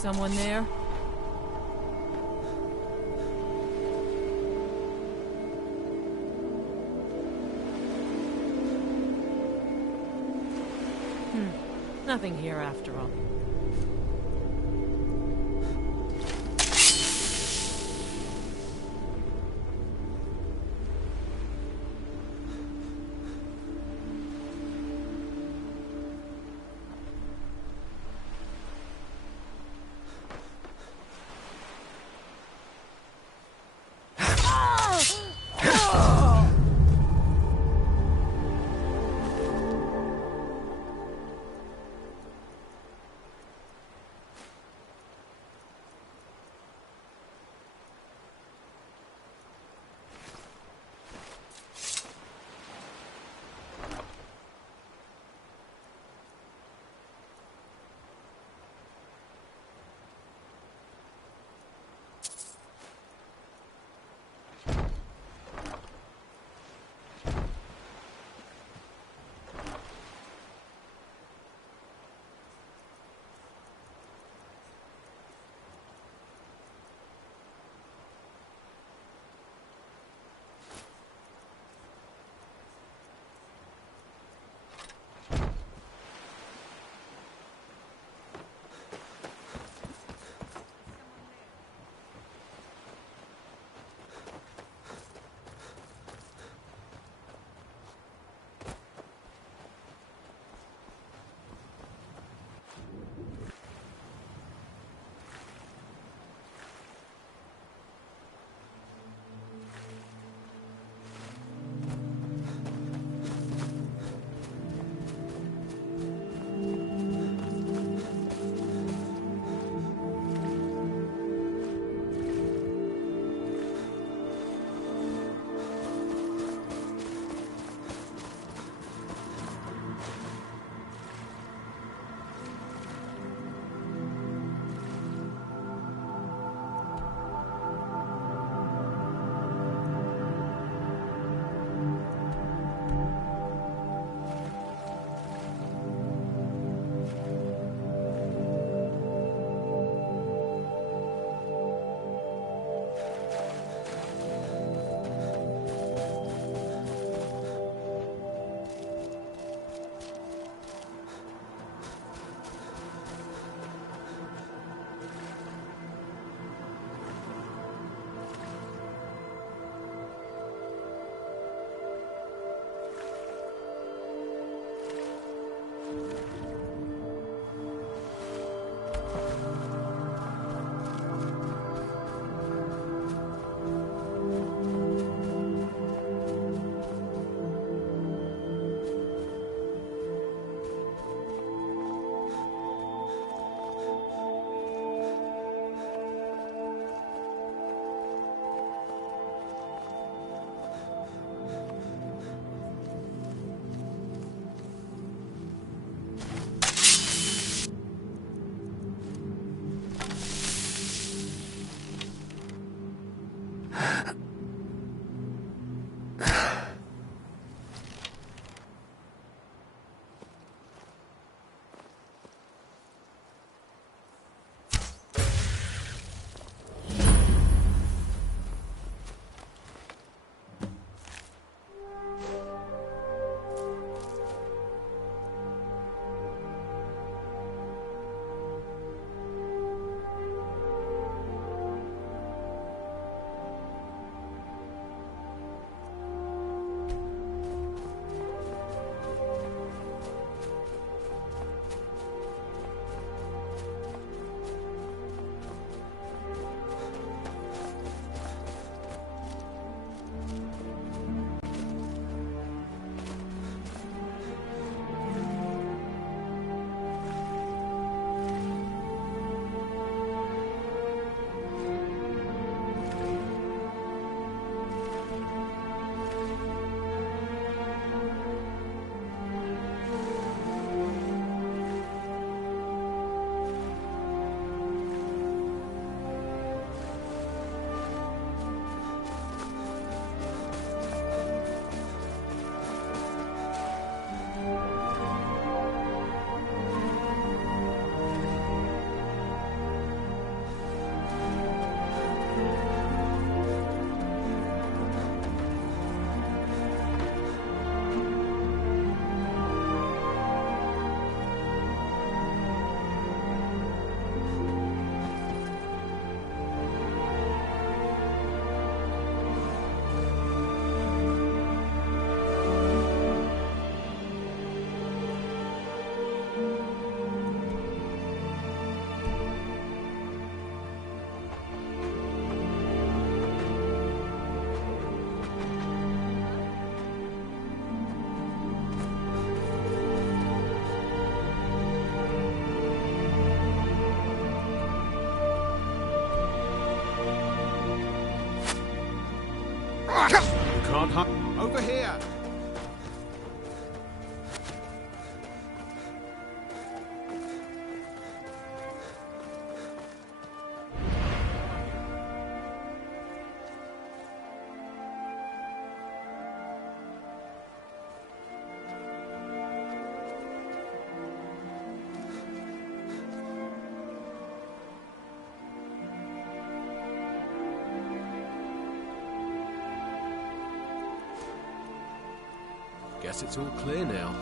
Someone there? Nothing here after all. not harm. Over here! Guess it's all clear now.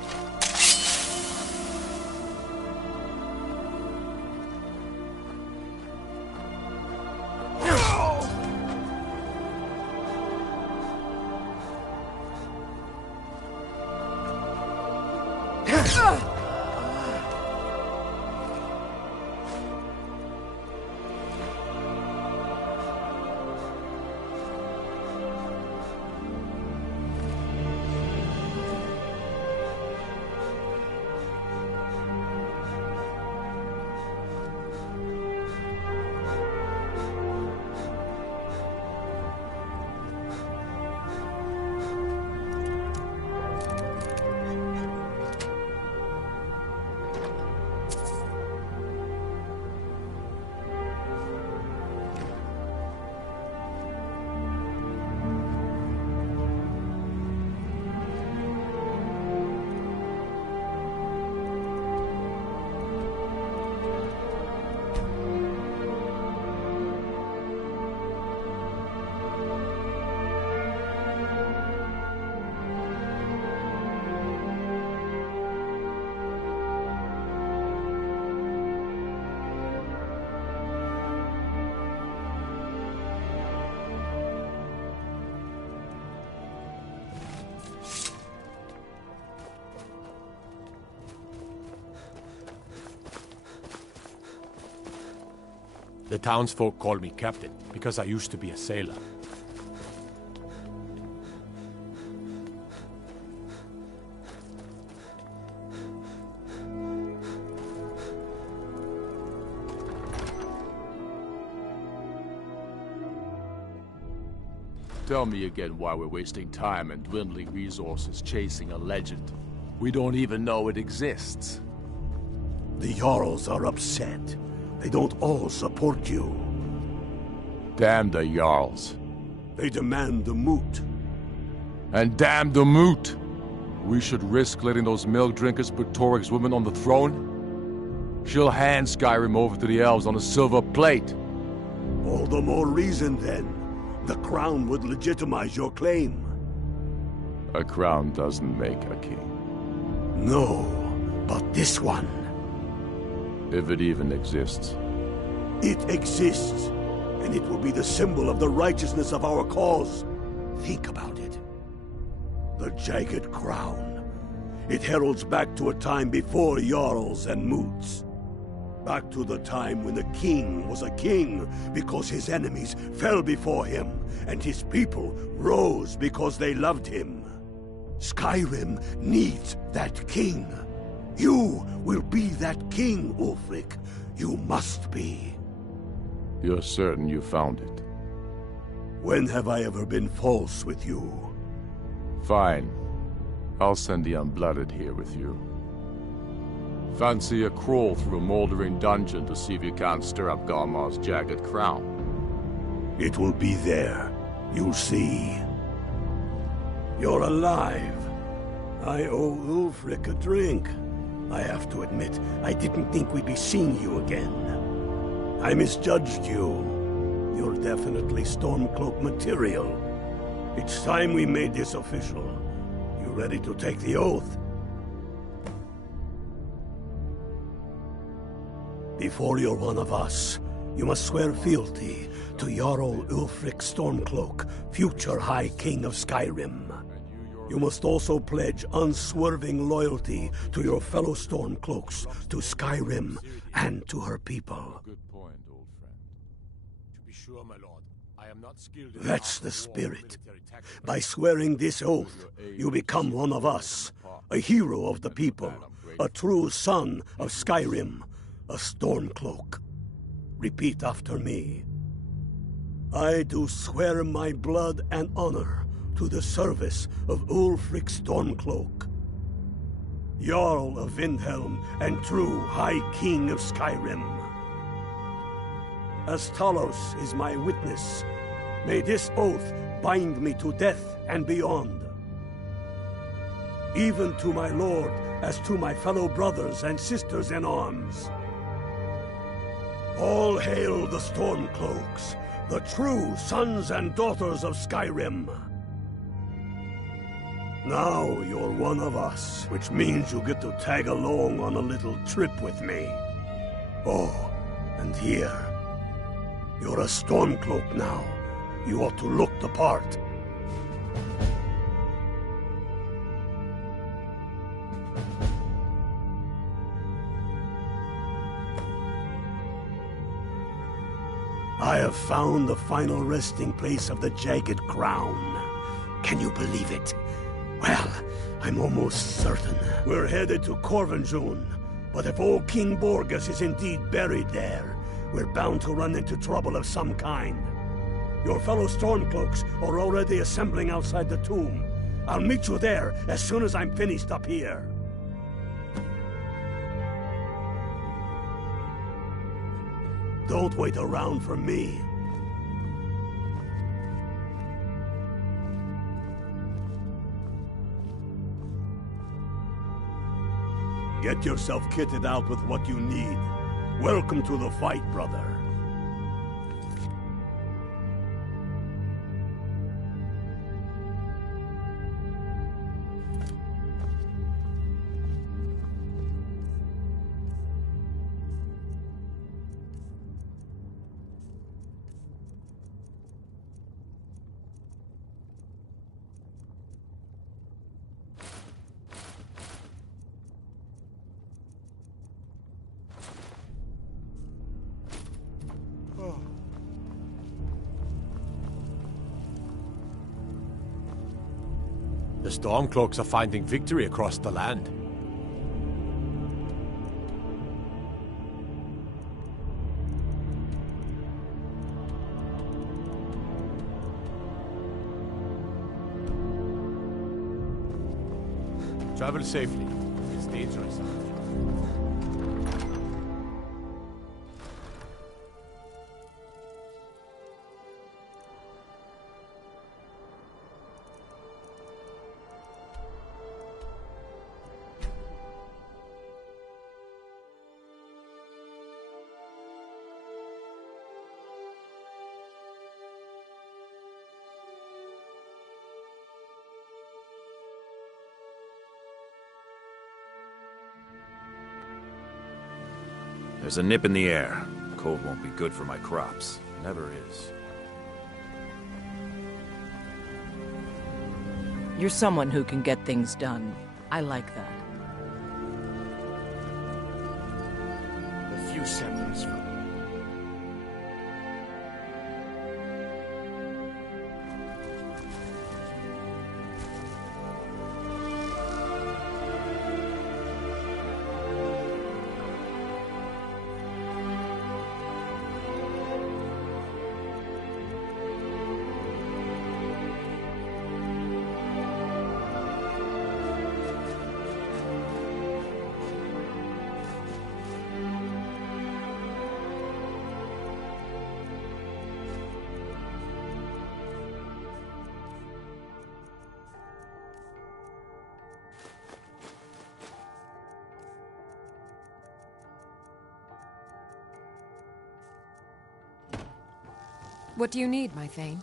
The townsfolk call me captain, because I used to be a sailor. Tell me again why we're wasting time and dwindling resources chasing a legend. We don't even know it exists. The Jarls are upset. They don't all support you. Damn the Jarls. They demand the moot. And damn the moot! We should risk letting those milk drinkers put Torik's woman on the throne? She'll hand Skyrim over to the elves on a silver plate. All the more reason then. The crown would legitimize your claim. A crown doesn't make a king. No, but this one. If it even exists. It exists, and it will be the symbol of the righteousness of our cause. Think about it. The jagged crown. It heralds back to a time before Jarls and moots. Back to the time when the king was a king because his enemies fell before him, and his people rose because they loved him. Skyrim needs that king. You will be that king, Ulfric. You must be. You're certain you found it? When have I ever been false with you? Fine. I'll send the Unblooded here with you. Fancy a crawl through a moldering dungeon to see if you can't stir up Garmar's jagged crown. It will be there. You'll see. You're alive. I owe Ulfric a drink. I have to admit, I didn't think we'd be seeing you again. I misjudged you. You're definitely Stormcloak material. It's time we made this official. You ready to take the oath? Before you're one of us, you must swear fealty to Jarl Ulfric Stormcloak, future High King of Skyrim. You must also pledge unswerving loyalty to your fellow Stormcloaks, to Skyrim, and to her people. Good point, old friend. To be sure, my lord, I am not skilled in That's the war spirit. military tactics. By swearing this oath, you become one of us, a hero of the people, a true son of Skyrim, a Stormcloak. Repeat after me. I do swear my blood and honor to the service of Ulfric Stormcloak, Jarl of Windhelm and true High King of Skyrim. As Talos is my witness, may this oath bind me to death and beyond. Even to my lord, as to my fellow brothers and sisters in arms. All hail the Stormcloaks, the true sons and daughters of Skyrim. Now you're one of us, which means you get to tag along on a little trip with me. Oh, and here. You're a Stormcloak now. You ought to look the part. I have found the final resting place of the Jagged Crown. Can you believe it? Well, I'm almost certain. We're headed to Corvinjune, but if old King Borgus is indeed buried there, we're bound to run into trouble of some kind. Your fellow Stormcloaks are already assembling outside the tomb. I'll meet you there as soon as I'm finished up here. Don't wait around for me. Get yourself kitted out with what you need. Welcome to the fight, brother. The Stormcloaks are finding victory across the land. Travel safely. It's dangerous. There's a nip in the air. Cold won't be good for my crops. Never is. You're someone who can get things done. I like that. A few settlers from... What do you need, my Thane?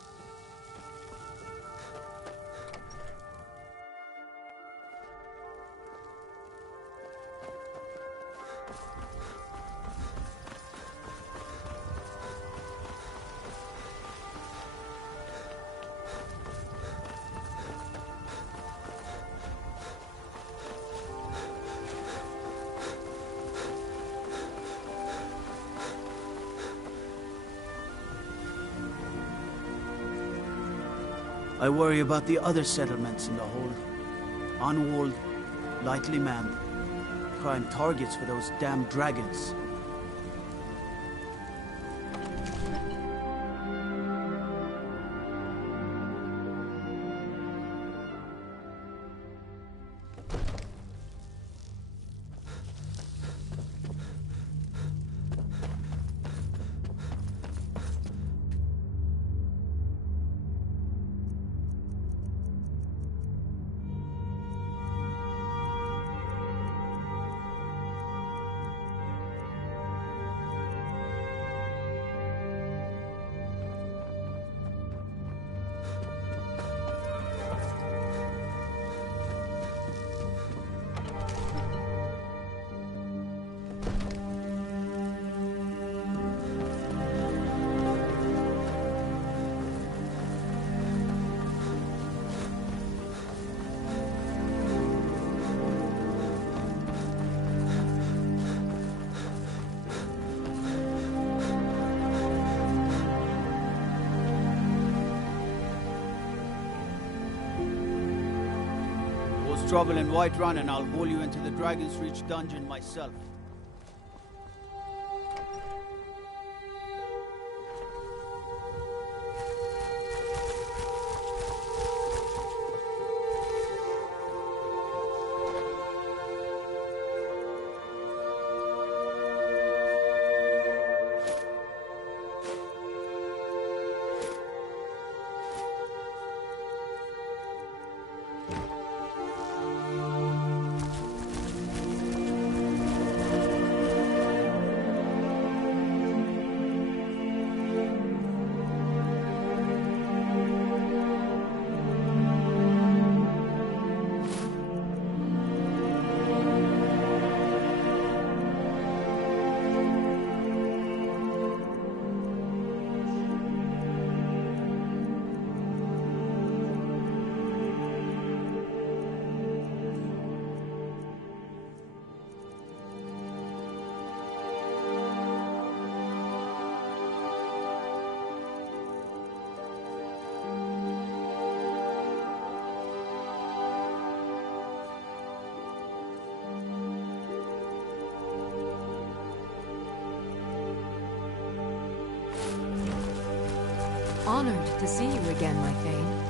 I worry about the other settlements in the hold. Unwalled, lightly manned. Prime targets for those damn dragons. Cause trouble in Whiterun and I'll haul you into the Dragon's Reach dungeon myself. Honored to see you again, my Thane.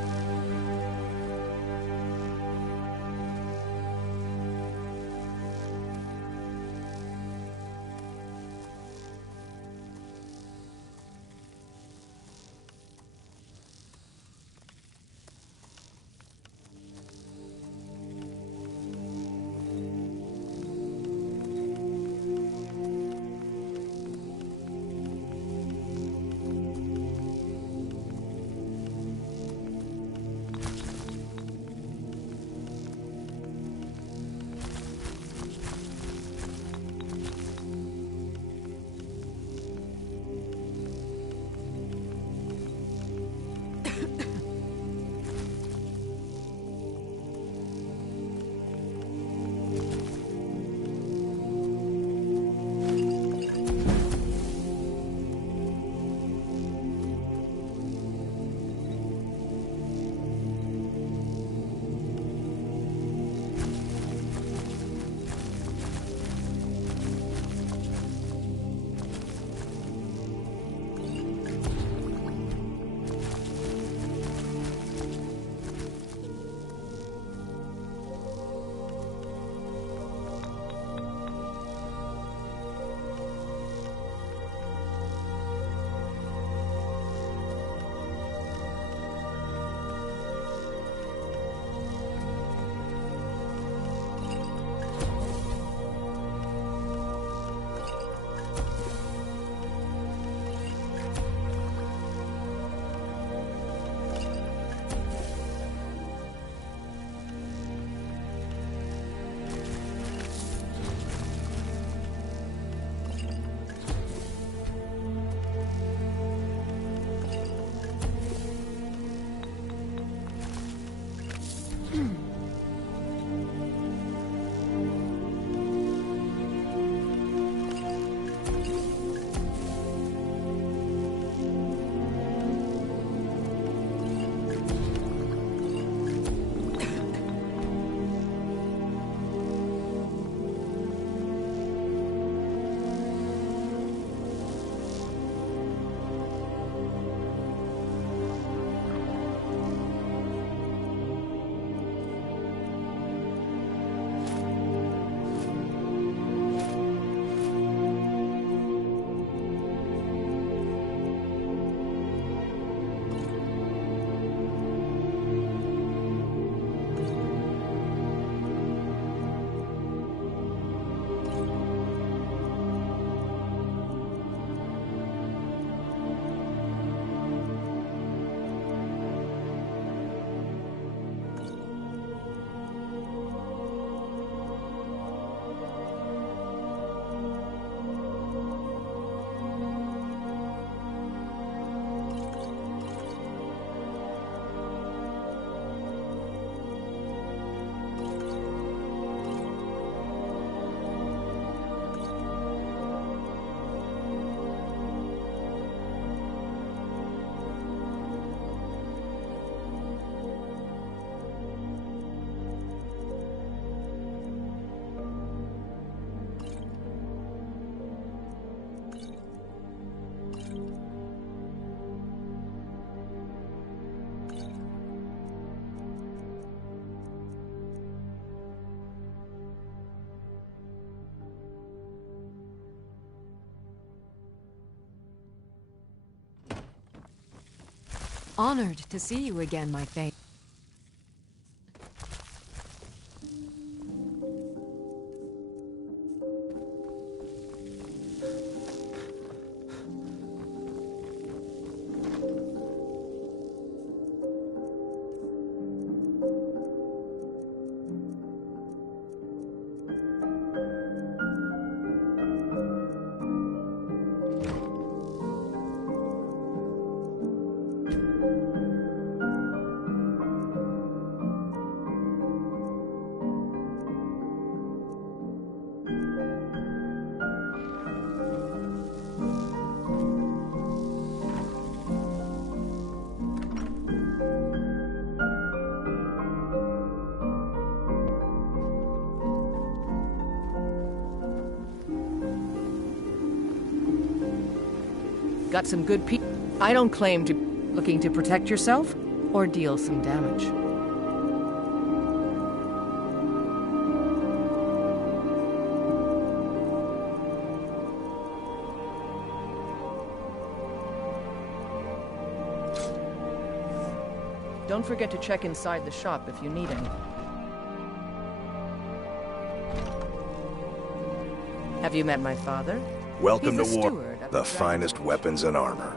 Honored to see you again, my Thane. Got some good people. I don't claim to looking to protect yourself or deal some damage. Don't forget to check inside the shop if you need any. Have you met my father? Welcome He's to a war. steward of The Dragon finest Forge. weapons and armor.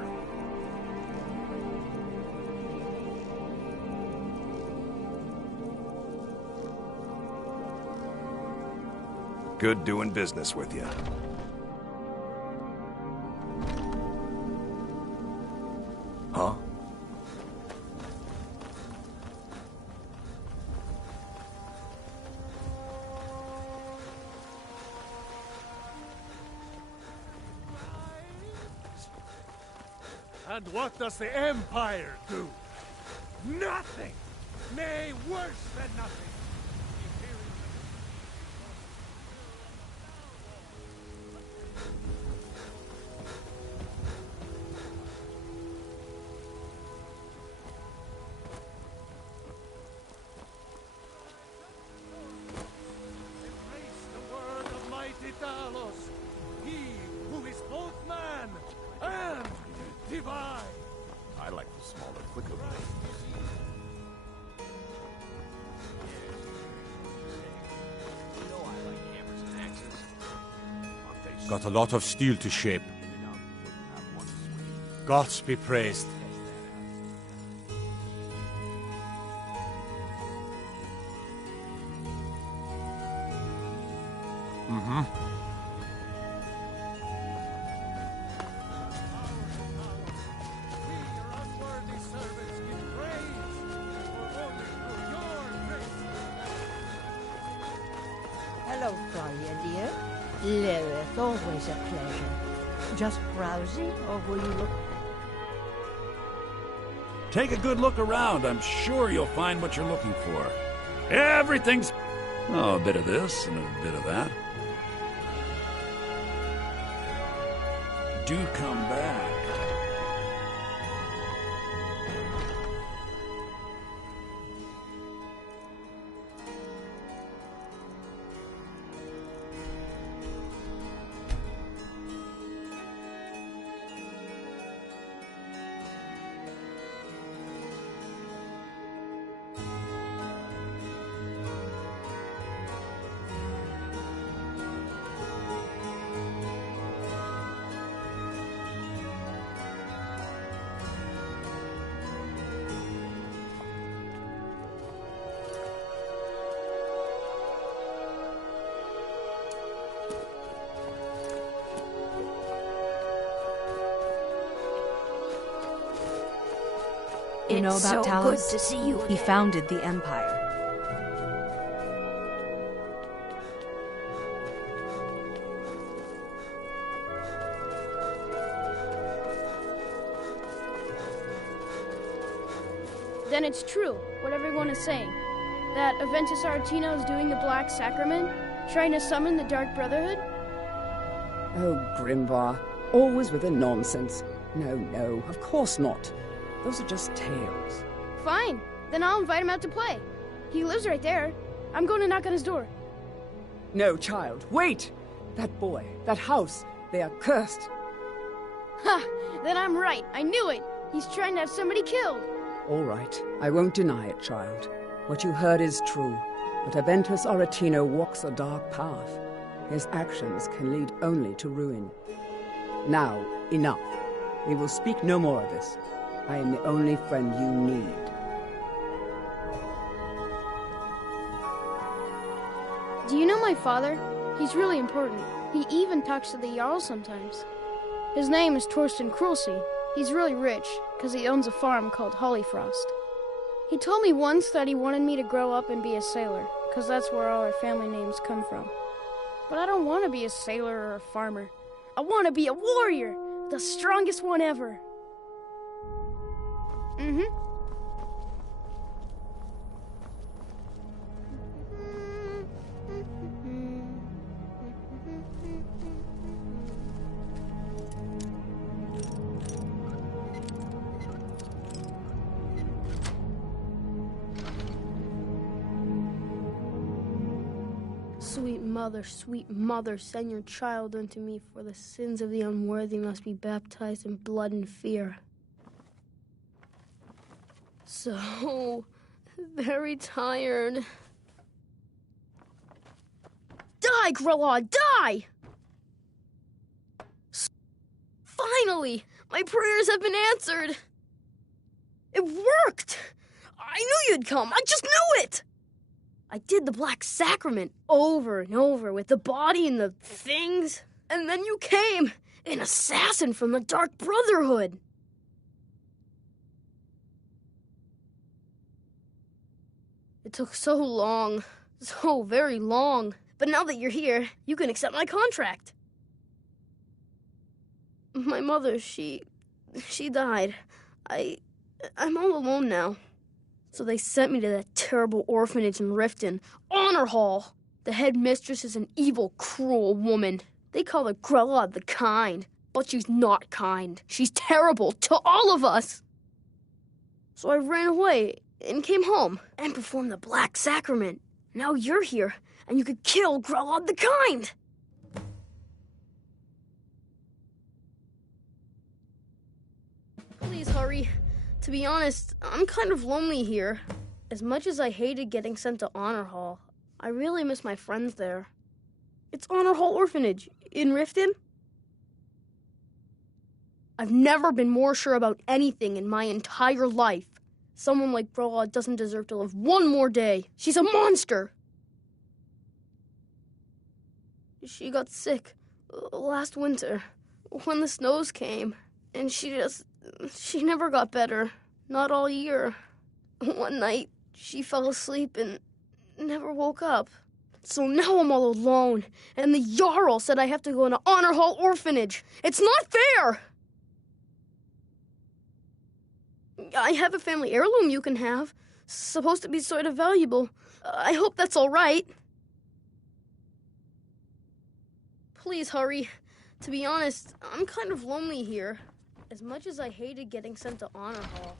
Good doing business with you. Huh? And what does the Empire do? Nothing! Nay, worse than nothing! Embrace the word of mighty Talos, he who is both man and divine! I like the smaller, quicker blade. Got a lot of steel to shape. Gods be praised. Hello, Thalia, dear. Lilith, always a pleasure. Just browsing, or will you look? Take a good look around. I'm sure you'll find what you're looking for. Everything's... Oh, a bit of this and a bit of that. Do come back. You know about so Talos? good to see you He again. founded the Empire. Then it's true, what everyone is saying. That Aventus Aretino is doing the Black Sacrament, trying to summon the Dark Brotherhood? Oh, Grimvar, always with the nonsense. No, no, of course not. Those are just tales. Fine, then I'll invite him out to play. He lives right there. I'm going to knock on his door. No, child, wait! That boy, that house, they are cursed. Ha! Then I'm right, I knew it! He's trying to have somebody killed. All right, I won't deny it, child. What you heard is true. But Aventus Aretino walks a dark path. His actions can lead only to ruin. Now, enough. We will speak no more of this. I am the only friend you need. Do you know my father? He's really important. He even talks to the Jarl sometimes. His name is Torsten Krulsey. He's really rich, because he owns a farm called Hollyfrost. He told me once that he wanted me to grow up and be a sailor, because that's where all our family names come from. But I don't want to be a sailor or a farmer. I want to be a warrior, the strongest one ever. Sweet mother, send your child unto me, for the sins of the unworthy must be baptized in blood and fear. So very tired. Die, Grelod, die! Finally, my prayers have been answered. It worked! I knew you'd come, I just knew it! I did the Black Sacrament over and over with the body and the things. And then you came, an assassin from the Dark Brotherhood. It took so long, so very long. But now that you're here, you can accept my contract. My mother, she died. I'm all alone now. So they sent me to that terrible orphanage in Riften, Honor Hall. The head mistress is an evil, cruel woman. They call her Grelod the Kind, but she's not kind. She's terrible to all of us. So I ran away and came home and performed the Black Sacrament. Now you're here, and you could kill Grelod the Kind. Please hurry. To be honest, I'm kind of lonely here. As much as I hated getting sent to Honor Hall, I really miss my friends there. It's Honor Hall Orphanage in Riften. I've never been more sure about anything in my entire life. Someone like Grelod doesn't deserve to live one more day. She's a monster. She got sick last winter when the snows came, and she never got better. Not all year. One night, she fell asleep and never woke up. So now I'm all alone, and the Jarl said I have to go into Honor Hall Orphanage. It's not fair! I have a family heirloom you can have. Supposed to be sort of valuable. I hope that's all right. Please hurry. To be honest, I'm kind of lonely here. As much as I hated getting sent to Honor Hall.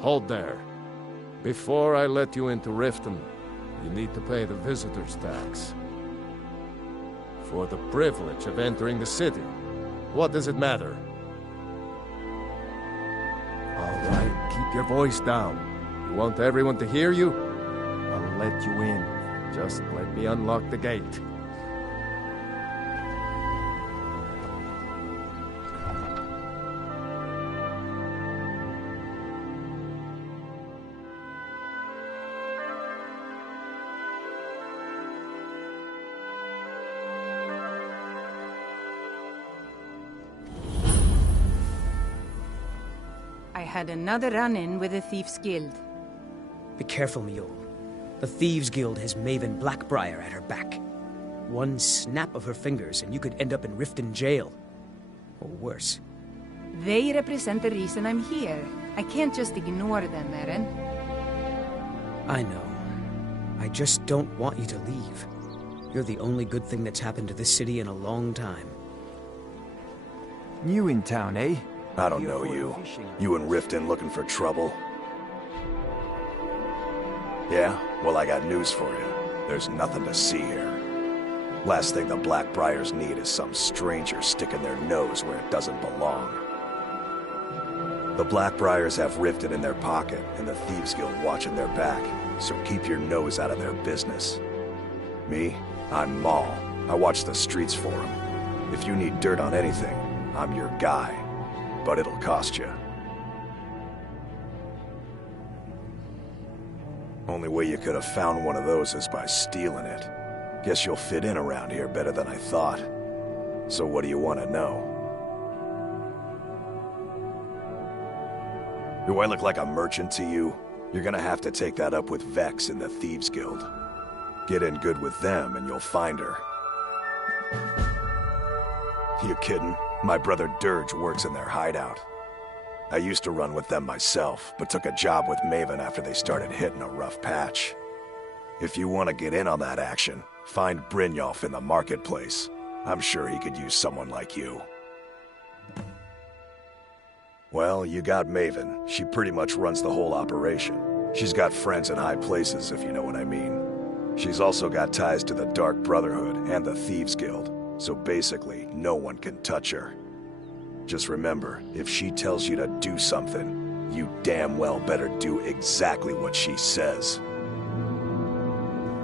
Hold there. Before I let you into Riften, you need to pay the visitor's tax. For the privilege of entering the city. What does it matter? All right, keep your voice down. You want everyone to hear you? I'll let you in. Just let me unlock the gate. had another run-in with the Thieves' Guild. Be careful, Mule. The Thieves' Guild has Maven Blackbriar at her back. One snap of her fingers and you could end up in Riften jail. Or worse. They represent the reason I'm here. I can't just ignore them, Eren. I know. I just don't want you to leave. You're the only good thing that's happened to this city in a long time. New in town, eh? I don't know you. You and Riften looking for trouble? Yeah? Well, I got news for you. There's nothing to see here. Last thing the Blackbriars need is some stranger sticking their nose where it doesn't belong. The Blackbriars have Riften in their pocket, and the Thieves Guild watching their back, so keep your nose out of their business. Me? I'm Maul. I watch the streets for them. If you need dirt on anything, I'm your guy. But it'll cost you. Only way you could have found one of those is by stealing it. Guess you'll fit in around here better than I thought. So what do you want to know? Do I look like a merchant to you? You're gonna have to take that up with Vex in the Thieves Guild. Get in good with them and you'll find her. You kidding? My brother Dirge works in their hideout. I used to run with them myself, but took a job with Maven after they started hitting a rough patch. If you want to get in on that action, find Brynjolf in the marketplace. I'm sure he could use someone like you. Well, you got Maven. She pretty much runs the whole operation. She's got friends in high places, if you know what I mean. She's also got ties to the Dark Brotherhood and the Thieves Guild, so basically, no one can touch her. Just remember, if she tells you to do something, you damn well better do exactly what she says.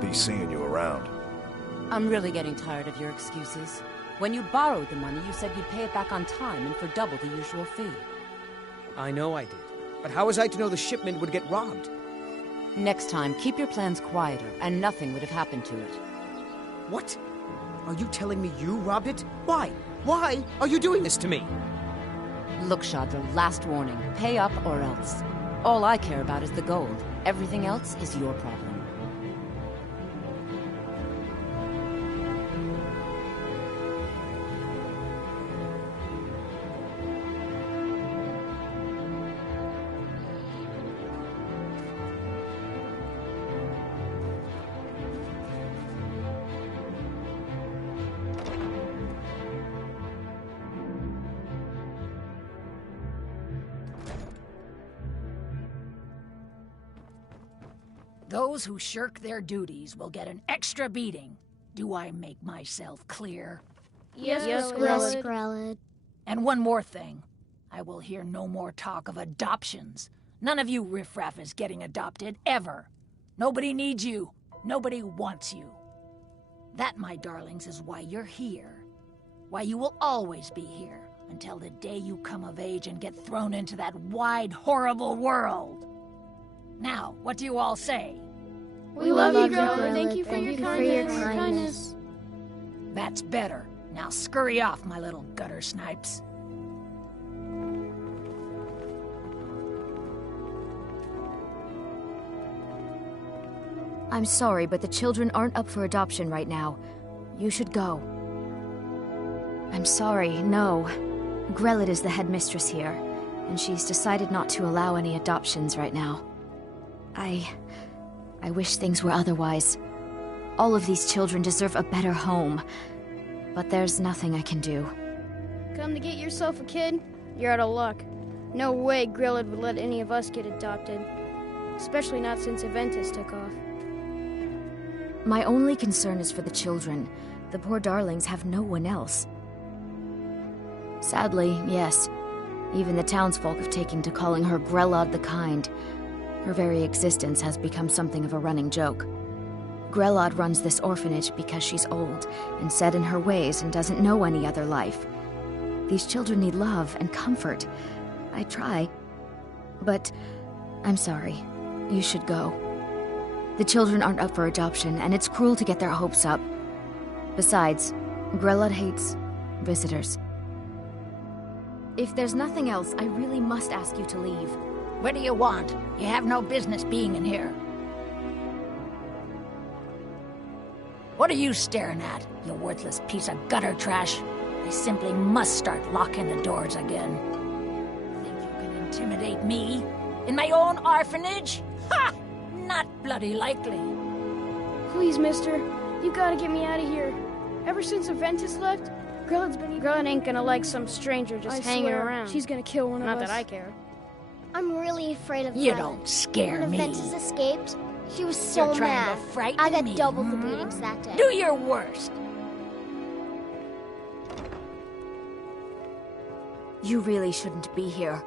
Be seeing you around. I'm really getting tired of your excuses. When you borrowed the money, you said you'd pay it back on time and for double the usual fee. I know I did. But how was I to know the shipment would get robbed? Next time, keep your plans quieter, and nothing would have happened to it. What? Are you telling me you robbed it? Why? Why are you doing this to me? Look, Shadra, last warning. Pay up or else. All I care about is the gold. Everything else is your problem. Those who shirk their duties will get an extra beating. Do I make myself clear? Yes, Grelid. And one more thing. I will hear no more talk of adoptions. None of you riffraff is getting adopted, ever. Nobody needs you. Nobody wants you. That, my darlings, is why you're here. Why you will always be here, until the day you come of age and get thrown into that wide, horrible world. Now, what do you all say? We love you, Grelid. Thank you for your kindness. That's better. Now scurry off, my little gutter snipes. I'm sorry, but the children aren't up for adoption right now. You should go. I'm sorry, no. Grelid is the headmistress here, and she's decided not to allow any adoptions right now. I wish things were otherwise. All of these children deserve a better home. But there's nothing I can do. Come to get yourself a kid? You're out of luck. No way Grelid would let any of us get adopted. Especially not since Aventus took off. My only concern is for the children. The poor darlings have no one else. Sadly, yes. Even the townsfolk have taken to calling her Grelod the Kind. Her very existence has become something of a running joke. Grelod runs this orphanage because she's old and set in her ways and doesn't know any other life. These children need love and comfort. I try. But I'm sorry. You should go. The children aren't up for adoption, and it's cruel to get their hopes up. Besides, Grelod hates visitors. If there's nothing else, I really must ask you to leave. What do you want? You have no business being in here. What are you staring at, you worthless piece of gutter trash? I simply must start locking the doors again. Think you can intimidate me? In my own orphanage? Ha! Not bloody likely. Please, mister. You gotta get me out of here. Ever since Aventus left, Grelad ain't gonna like some stranger just hanging around. She's gonna kill one of us. Not that I care. I'm really afraid of You Grelad. don't scare me. When Aventus escaped, she was so You're trying mad. to frighten I got me. double the beatings that day. Do your worst. You really shouldn't be here.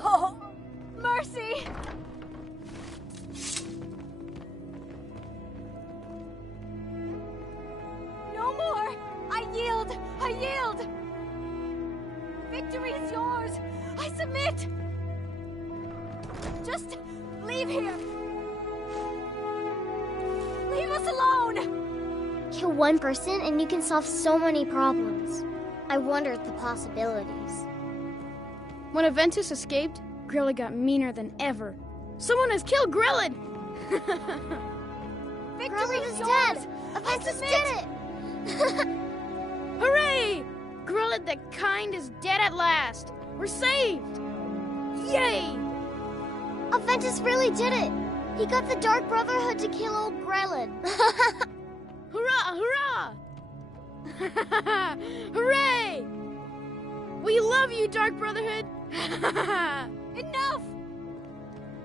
Oh, mercy! No more! I yield! I yield! Victory is yours! I submit! Just leave here! Leave us alone! Kill one person and you can solve so many problems. I wonder at the possibilities. When Aventus escaped, Grelad got meaner than ever. Someone has killed Grelad! Victory is dead! Aventus did it! Hooray! Grelad the Kind is dead at last! We're saved! Yay! Aventus really did it! He got the Dark Brotherhood to kill old Grelad. Hurrah! Hurrah! Hooray! We love you, Dark Brotherhood! Enough!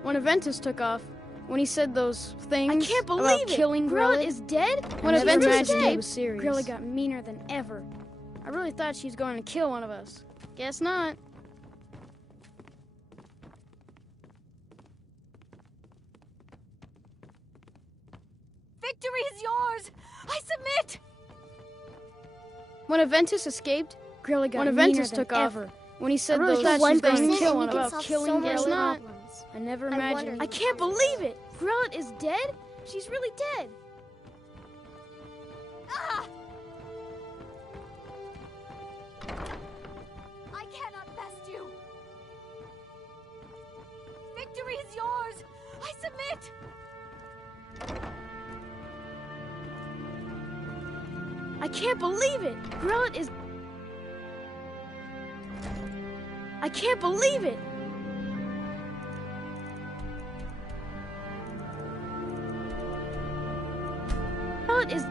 When Aventus took off, when he said those things I can't believe about it! killing Grelad is dead? When I never Aventus imagined escaped, he was serious. Grelad got meaner than ever. I really thought she was going to kill one of us. Guess not. Victory is yours! I submit! When Aventus escaped, Grelad got When meaner Aventus than took ever. off, When he said I really those thought she was things going to kill one one of of us. us. Killing so Guess many not. problems. I never I imagined. wondered I can't believe it! Grelad is dead? She's really dead. Ah! I cannot best you. Victory is yours. I submit. I can't believe it! Grelad is... I can't believe it! Grelad is...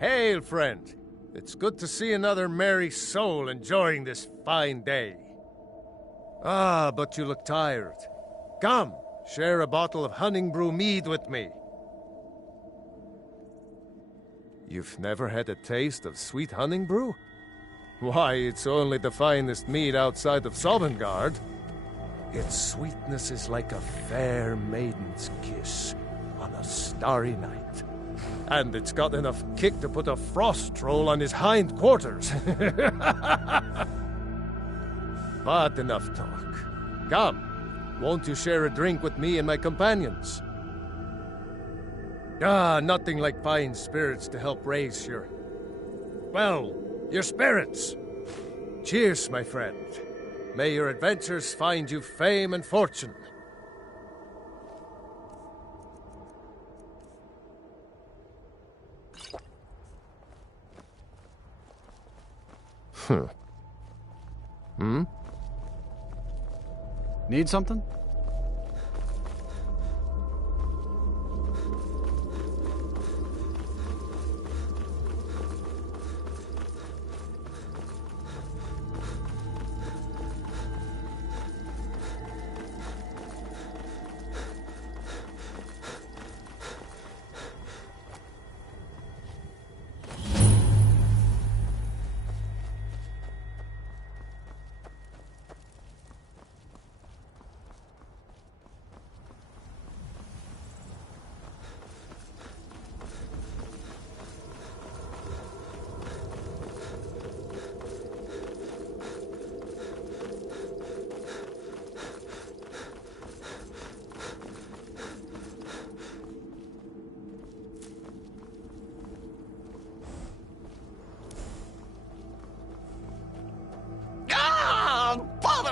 Hail, friend. It's good to see another merry soul enjoying this fine day. Ah, but you look tired. Come, share a bottle of Hunting Brew mead with me. You've never had a taste of sweet Hunting Brew? Why, it's only the finest mead outside of Sovngarde. Its sweetness is like a fair maiden's kiss on a starry night. And it's got enough kick to put a frost troll on his hind quarters. But enough talk. Come, won't you share a drink with me and my companions? Ah, nothing like fine spirits to help raise your... well, your spirits. Cheers, my friend. May your adventures find you fame and fortune. Hmm? Need something?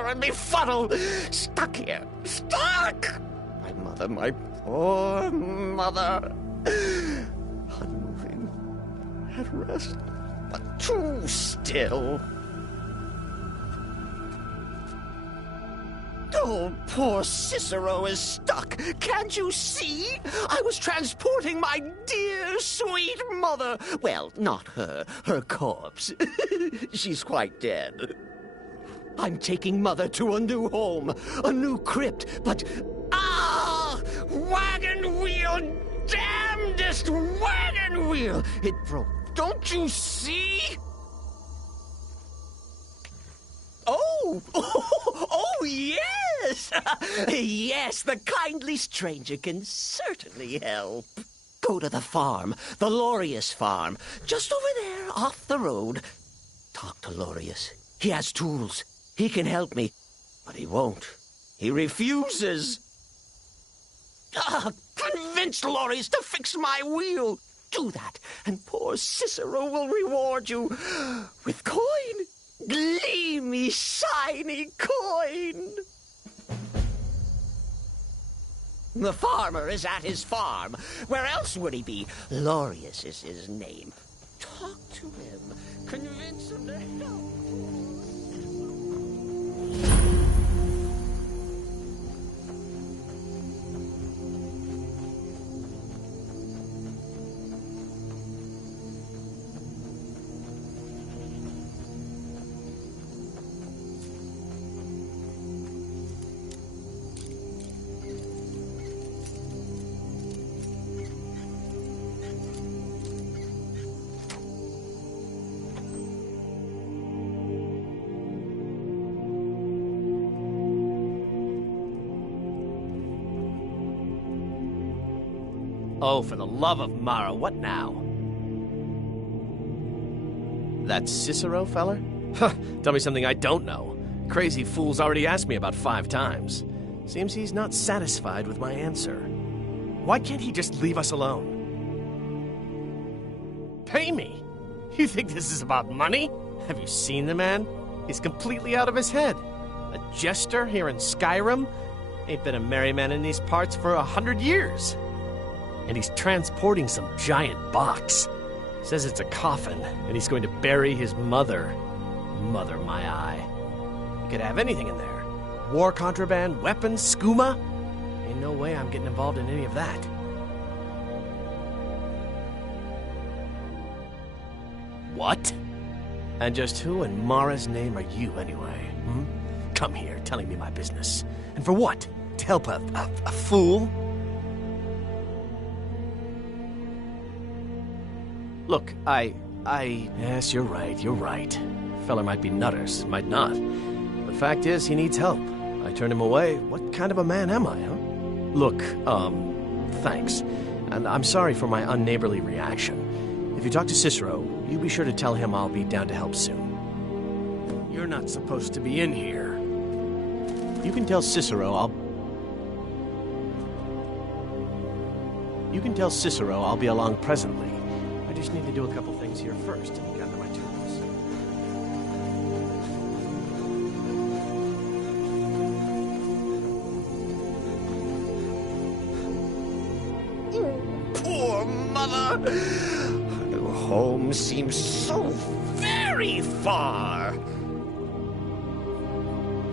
And befuddled, stuck here, stuck! My poor mother, unmoving, at rest, but too still. Oh, poor Cicero is stuck. Can't you see? I was transporting my dear, sweet mother. Well, not her corpse. She's quite dead. I'm taking Mother to a new home, a new crypt, but... Ah! Wagon wheel! Damnedest wagon wheel! It broke. Don't you see? Oh, yes! Yes, the kindly stranger can certainly help. Go to the farm, the Lorius farm, just over there, off the road. Talk to Lorius. He has tools. He can help me, but he won't. He refuses. Convince Lorius to fix my wheel. Do that, and poor Cicero will reward you with coin. Gleamy, shiny coin. The farmer is at his farm. Where else would he be? Lorius is his name. Talk to him. Convince him to help. Oh, for the love of Mara, what now? That Cicero feller? Huh, tell me something I don't know. Crazy fool's already asked me about 5 times. Seems he's not satisfied with my answer. Why can't he just leave us alone? Pay me? You think this is about money? Have you seen the man? He's completely out of his head. A jester here in Skyrim? Ain't been a merry man in these parts for 100 years. And he's transporting some giant box. Says it's a coffin, and he's going to bury his mother. Mother, my eye. You could have anything in there. War contraband, weapons, skooma. Ain't no way I'm getting involved in any of that. What? And just who in Mara's name are you, anyway? Come here, telling me my business. And for what? To help a fool? Look, yes, you're right. Feller might be nutters, might not. But fact is, he needs help. I turned him away. What kind of a man am I, huh? Look, thanks. And I'm sorry for my unneighborly reaction. If you talk to Cicero, you be sure to tell him I'll be down to help soon. You're not supposed to be in here. You can tell Cicero I'll be along presently. I just need to do a couple things here first and gather my tools. Poor mother! Her new home seems so very far.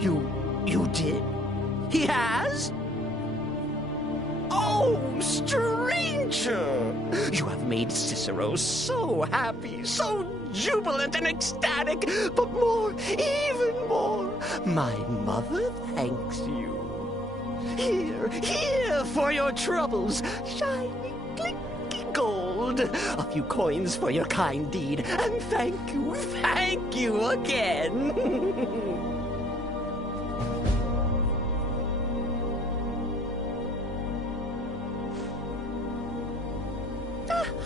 You did? He has? Oh, stranger! You have made Cicero so happy, so jubilant and ecstatic, but more, even more, my mother thanks you. Here for your troubles, shiny, clinky gold. A few coins for your kind deed, and thank you again.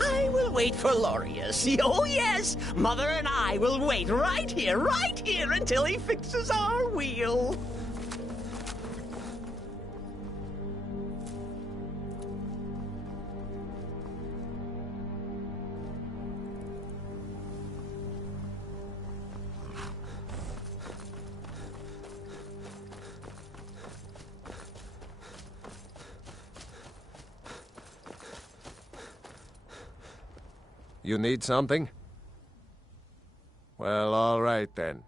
I will wait for Laureus. Oh, yes, Mother and I will wait right here until he fixes our wheel. You need something? Well, all right then.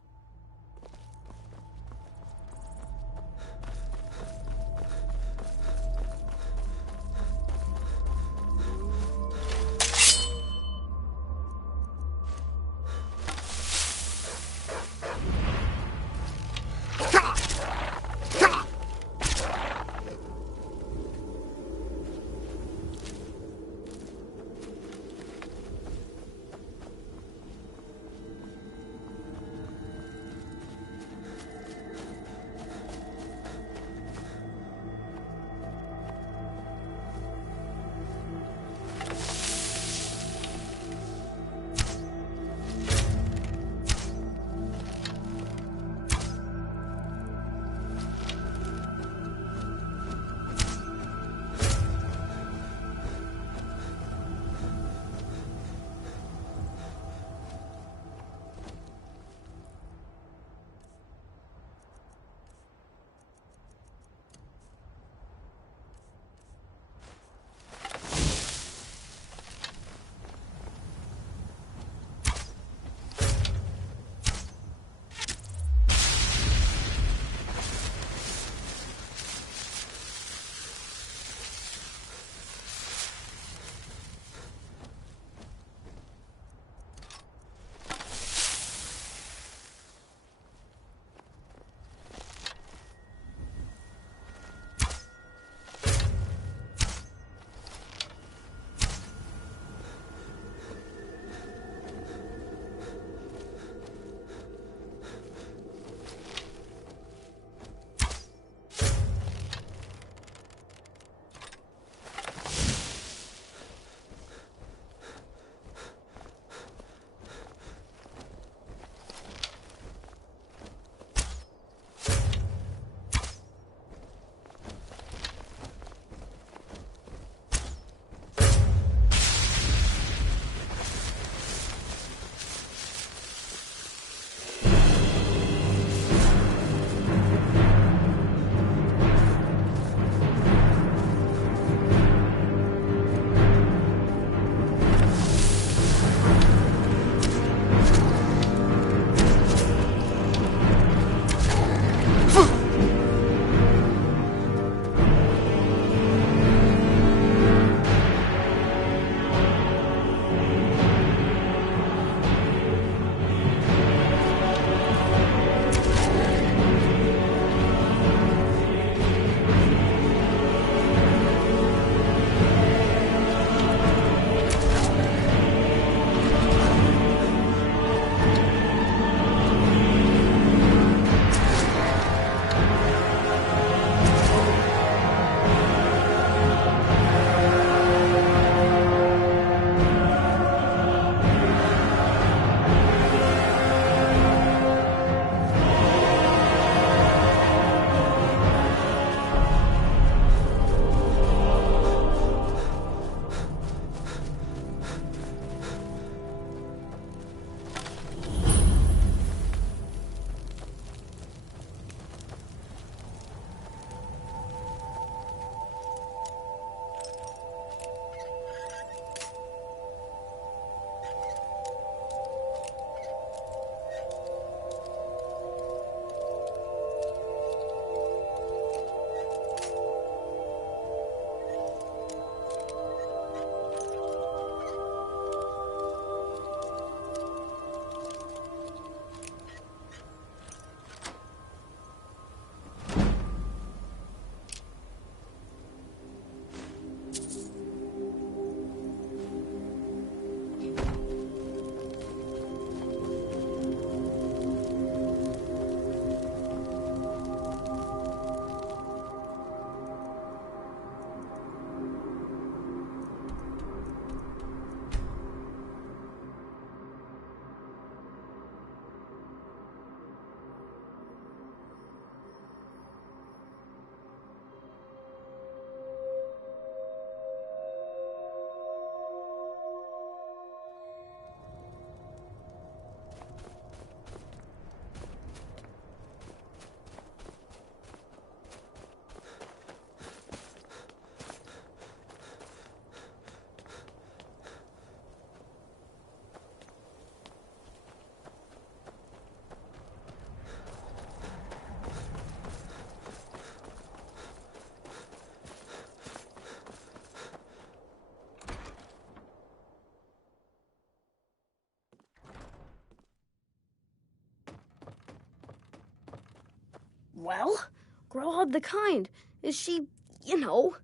Well, Grelod the Kind. Is she, you know...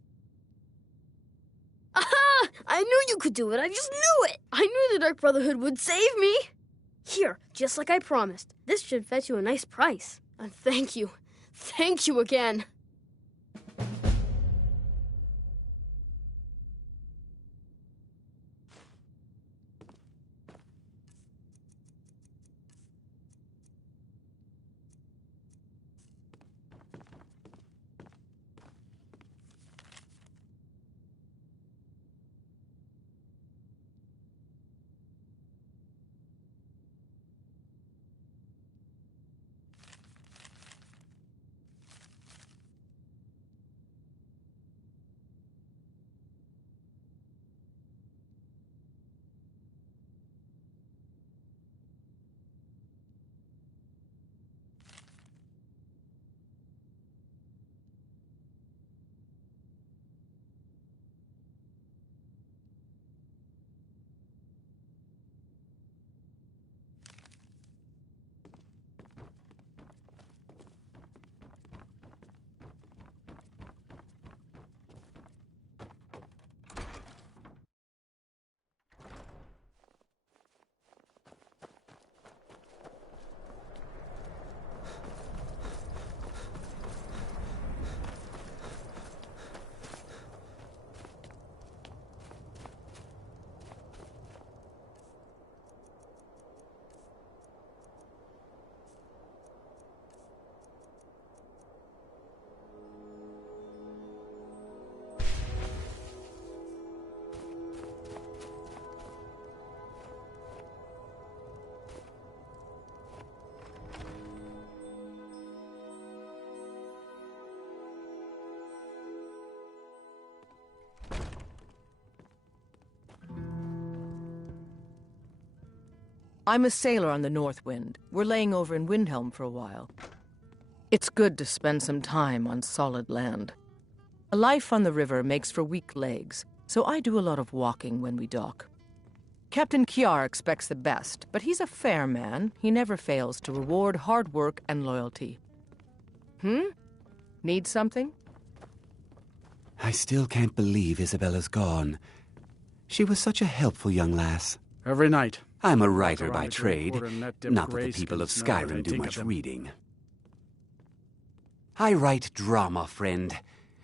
Aha! I knew you could do it. I just knew it. I knew the Dark Brotherhood would save me. Here, just like I promised. This should fetch you a nice price. And thank you. Thank you again. I'm a sailor on the North Wind. We're laying over in Windhelm for a while. It's good to spend some time on solid land. A life on the river makes for weak legs, so I do a lot of walking when we dock. Captain Kiar expects the best, but he's a fair man. He never fails to reward hard work and loyalty. Need something? I still can't believe Isabella's gone. She was such a helpful young lass. Every night. I'm a writer by trade. Not that the people of Skyrim do much reading. I write drama, friend.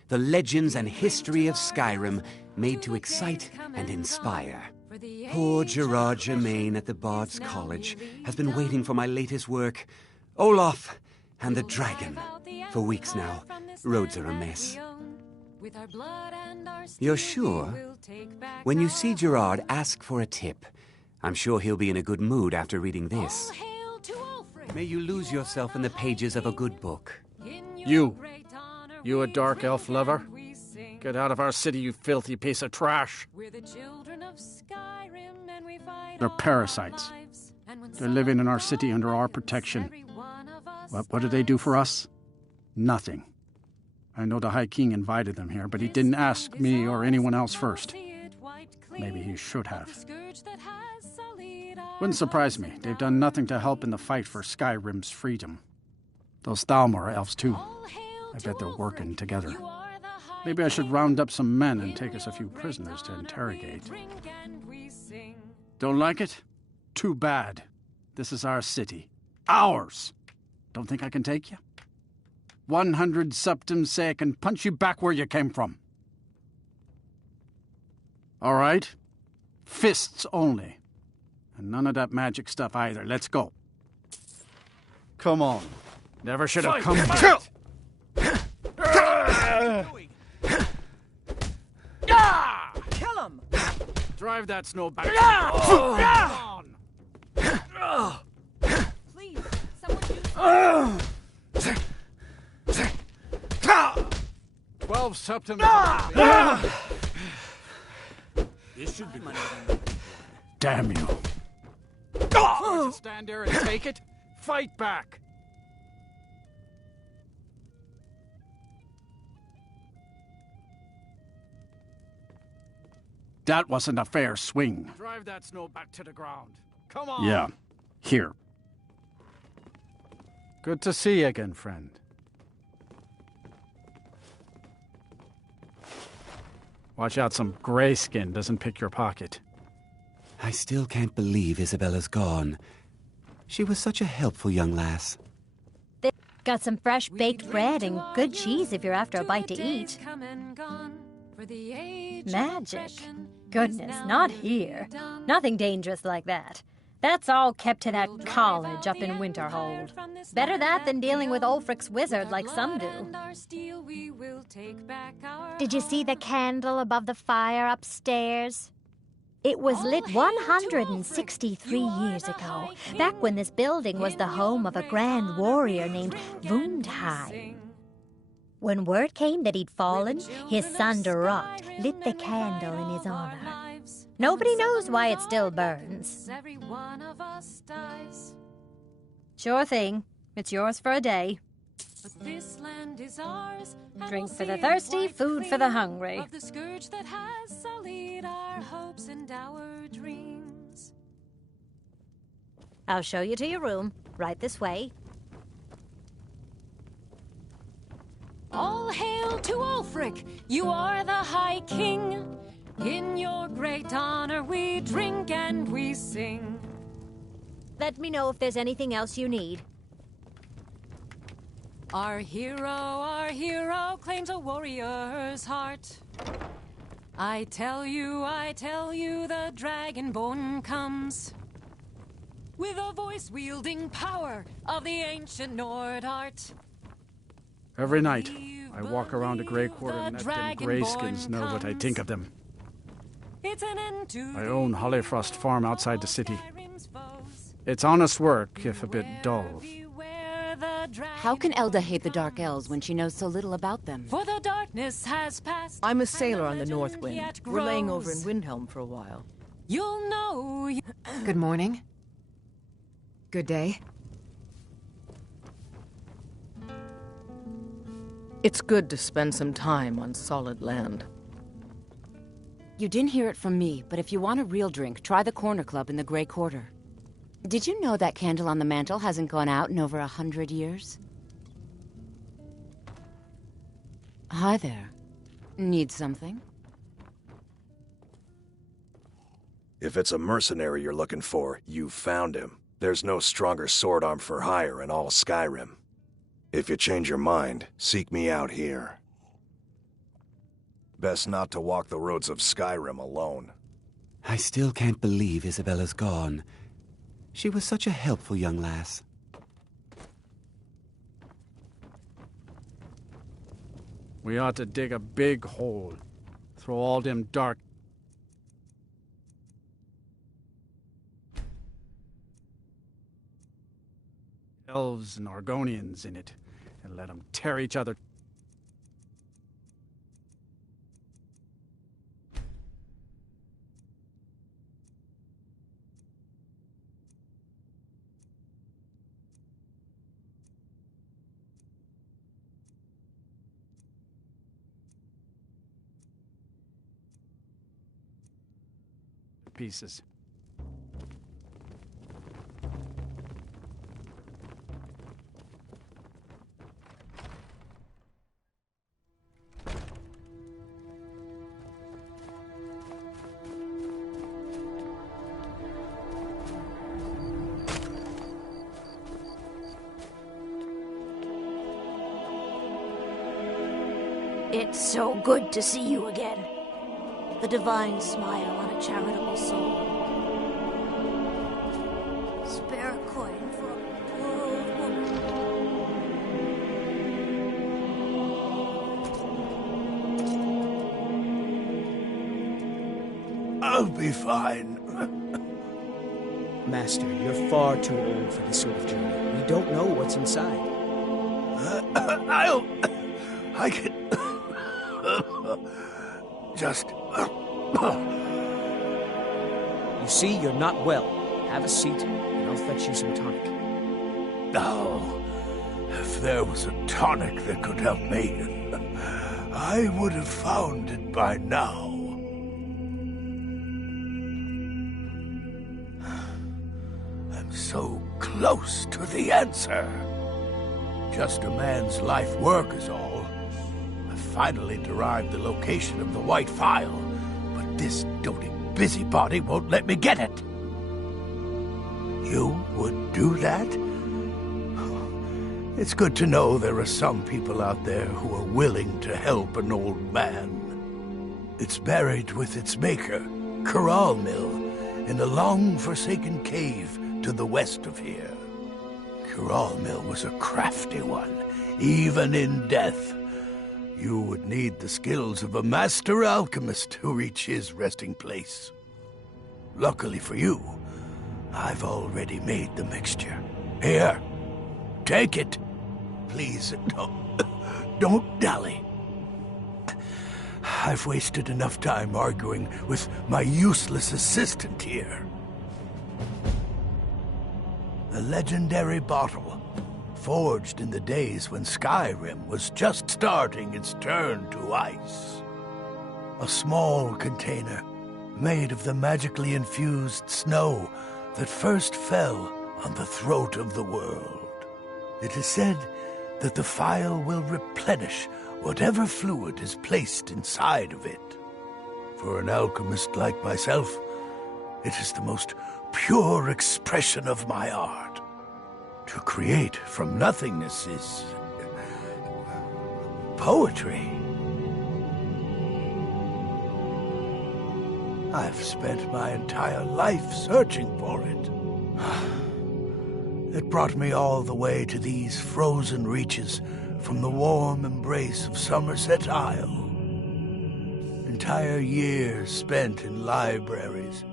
The legends and history of Skyrim made to excite and inspire. Poor Gerard Germain at the Bard's College has been waiting for my latest work, Olaf and the Dragon, for weeks now. Roads are a mess. You're sure? When you see Gerard, ask for a tip. I'm sure he'll be in a good mood after reading this. May you lose yourself in the pages of a good book. You a dark elf lover? Get out of our city, you filthy piece of trash. They're parasites. They're living in our city under our protection. What do they do for us? Nothing. I know the High King invited them here, but he didn't ask me or anyone else first. Maybe he should have. Wouldn't surprise me. They've done nothing to help in the fight for Skyrim's freedom. Those Thalmor elves, too. I bet they're working together. Maybe I should round up some men and take us a few prisoners to interrogate. Don't like it? Too bad. This is our city. Ours! Don't think I can take you? 100 septims say I can punch you back where you came from. All right? Fists only. And none of that magic stuff either. Let's go. Come on. Never should have come back. Kill him! Drive that snow back. Please, someone do 12 septims. This should be money. Damn you. Stand there and take it? Fight back! That wasn't a fair swing. Drive that snow back to the ground. Come on! Yeah. Here. Good to see you again, friend. Watch out some grayskin doesn't pick your pocket. I still can't believe Isabella's gone. She was such a helpful young lass. Got some fresh baked bread and good cheese if you're after a bite to eat. Magic? Goodness, not here. Nothing dangerous like that. That's all kept to that college up in Winterhold. Better that than dealing with Ulfric's wizard like some do. Did you see the candle above the fire upstairs? It was lit 163 years ago, back when this building was the home of a grand warrior named Wundheim. When word came that he'd fallen, his son Durant lit the candle in his honor. Nobody knows why it still burns. Sure thing. It's yours for a day. Drink for the thirsty, food for the hungry. Of the scourge that has sullied our hopes and our dreams. I'll show you to your room. Right this way. All hail to Ulfric, you are the High King. In your great honor we drink and we sing. Let me know if there's anything else you need. Our hero claims a warrior's heart. I tell you, the dragonborn comes. With a voice-wielding power of the ancient Nord art. Every night, I walk around the Grey Quarter and let them grayskins know what I think of them. It's an end to I own Hollyfrost Farm outside the city. It's honest work, if a bit dull. How can Elda hate the Dark Elves when she knows so little about them? For the darkness has passed. I'm a sailor on the North Wind. We're laying over in Windhelm for a while. You'll know. Good morning. Good day. It's good to spend some time on solid land. You didn't hear it from me, but if you want a real drink, try the Corner Club in the Grey Quarter. Did you know that candle on the mantel hasn't gone out in over 100 years? Hi there. Need something? If it's a mercenary you're looking for, you've found him. There's no stronger sword arm for hire in all Skyrim. If you change your mind, seek me out here. Best not to walk the roads of Skyrim alone. I still can't believe Isabella's gone. She was such a helpful young lass. We ought to dig a big hole. Throw all them dark elves and Argonians in it, and let them tear each other. Pieces. It's so good to see you again. The divine smile on a charitable soul. Spare a coin for a poor old woman. I'll be fine. Master, you're far too old for this sort of journey. We don't know what's inside. I can... just... You see, you're not well. Have a seat, and I'll fetch you some tonic. Oh, if there was a tonic that could help me, I would have found it by now. I'm so close to the answer. Just a man's life work is all. A finally derived the location of the white phial, but this doting busybody won't let me get it. You would do that? It's good to know there are some people out there who are willing to help an old man. It's buried with its maker, Corral Mill, in a long-forsaken cave to the west of here. Corral Mill was a crafty one, even in death. You would need the skills of a master alchemist to reach his resting place. Luckily for you, I've already made the mixture. Here, take it. Please, don't dally. I've wasted enough time arguing with my useless assistant here. A legendary bottle, forged in the days when Skyrim was just starting its turn to ice. A small container, made of the magically infused snow that first fell on the throat of the world. It is said that the phial will replenish whatever fluid is placed inside of it. For an alchemist like myself, it is the most pure expression of my art. To create from nothingness is poetry. I've spent my entire life searching for it. It brought me all the way to these frozen reaches from the warm embrace of Somerset Isle. Entire years spent in libraries,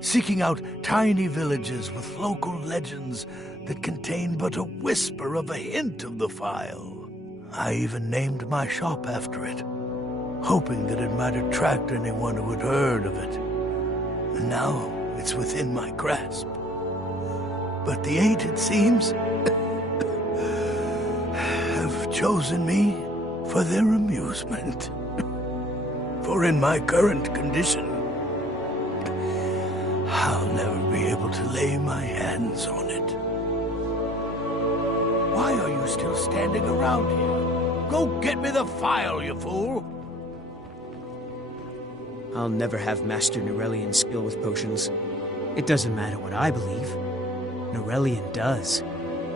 seeking out tiny villages with local legends that contain but a whisper of a hint of the phial. I even named my shop after it, hoping that it might attract anyone who had heard of it. And now it's within my grasp. But the Eight, it seems, have chosen me for their amusement. For in my current condition, I'll never be able to lay my hands on it. Why are you still standing around here? Go get me the phial, you fool! I'll never have Master Norellian's skill with potions. It doesn't matter what I believe. Norellian does.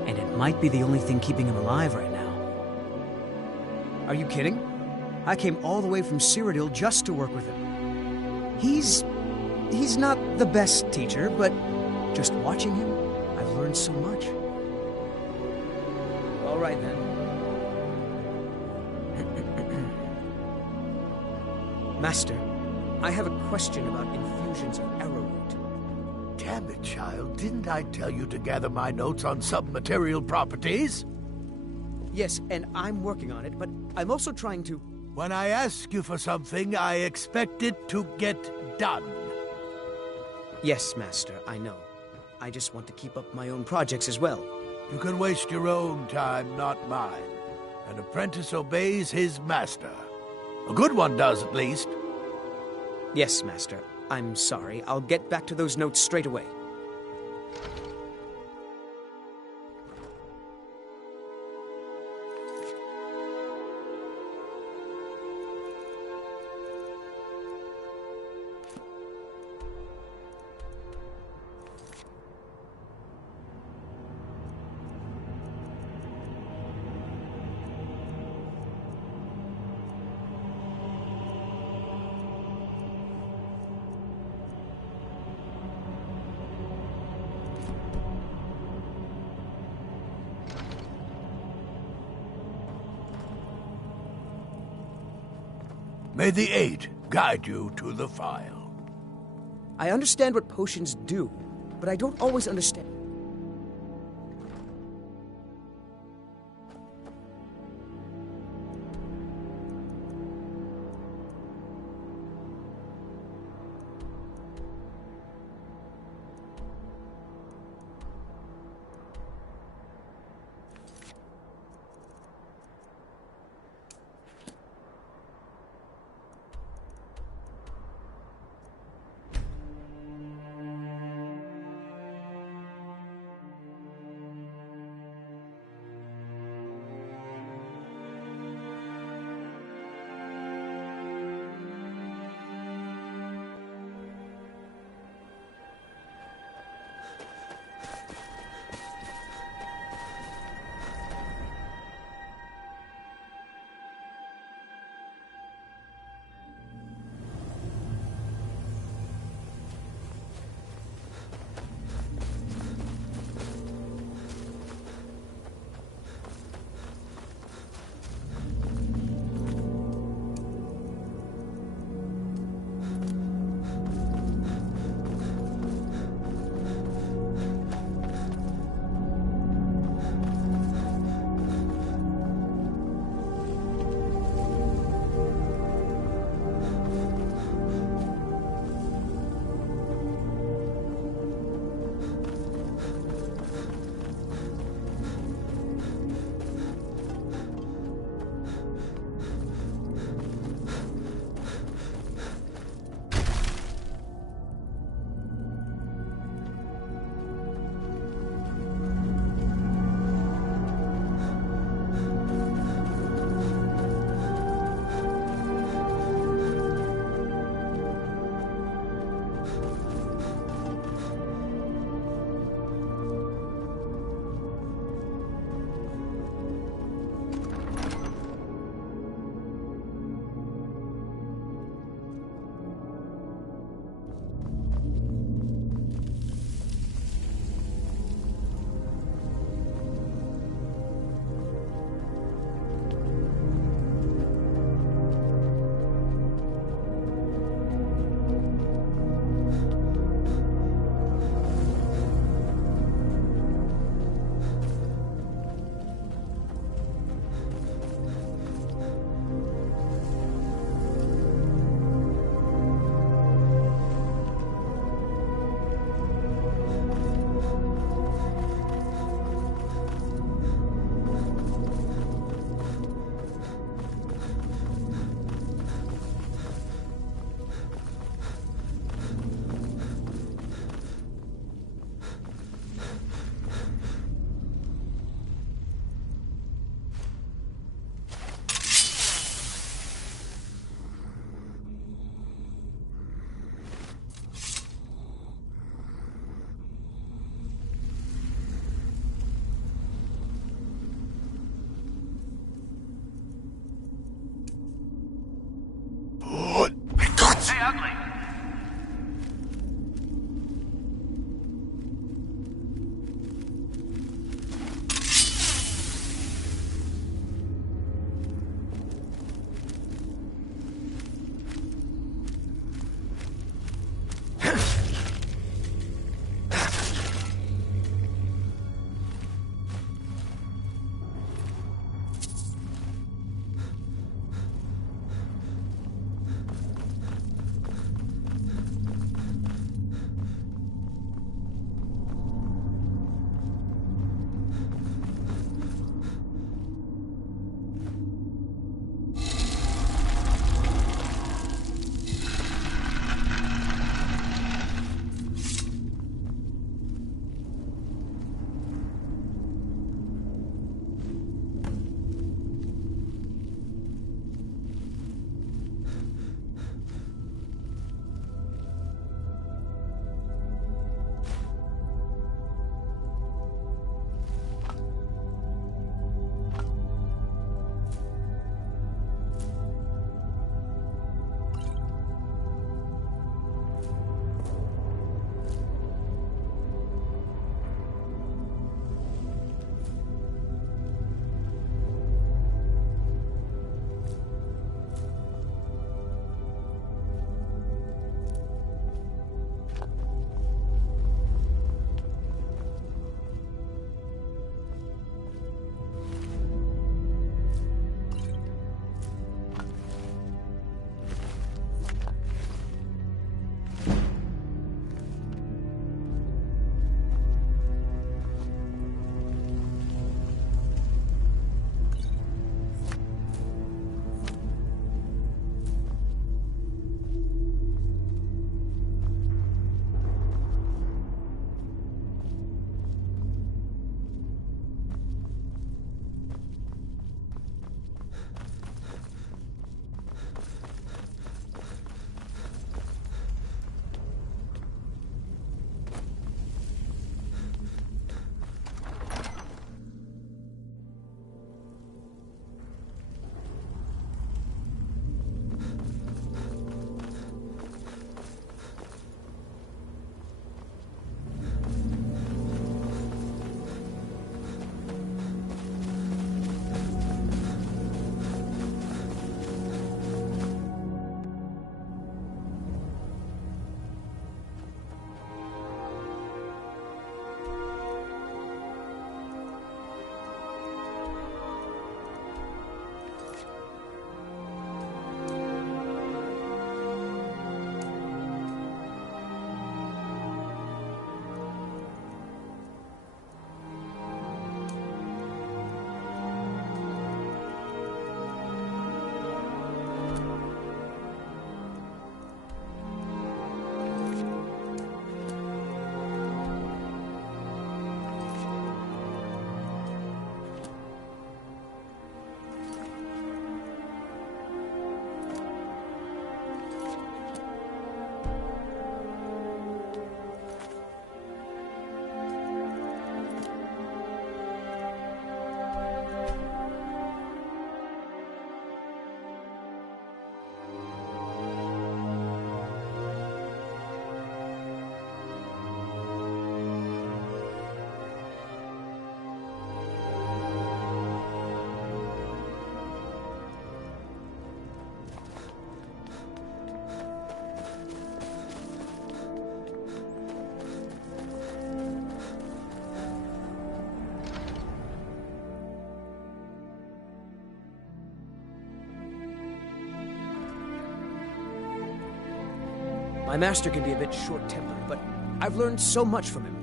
And it might be the only thing keeping him alive right now. Are you kidding? I came all the way from Cyrodiil just to work with him. He's not the best teacher, but just watching him, I've learned so much. All right, then. Master, I have a question about infusions of arrowroot. Damn it, child. Didn't I tell you to gather my notes on submaterial properties? Yes, and I'm working on it, but I'm also trying to... When I ask you for something, I expect it to get done. Yes, Master, I know. I just want to keep up my own projects as well. You can waste your own time, not mine. An apprentice obeys his master. A good one does, at least. Yes, Master. I'm sorry. I'll get back to those notes straight away. May the Eight guide you to the phial. I understand what potions do, but I don't always understand. My master can be a bit short-tempered, but I've learned so much from him.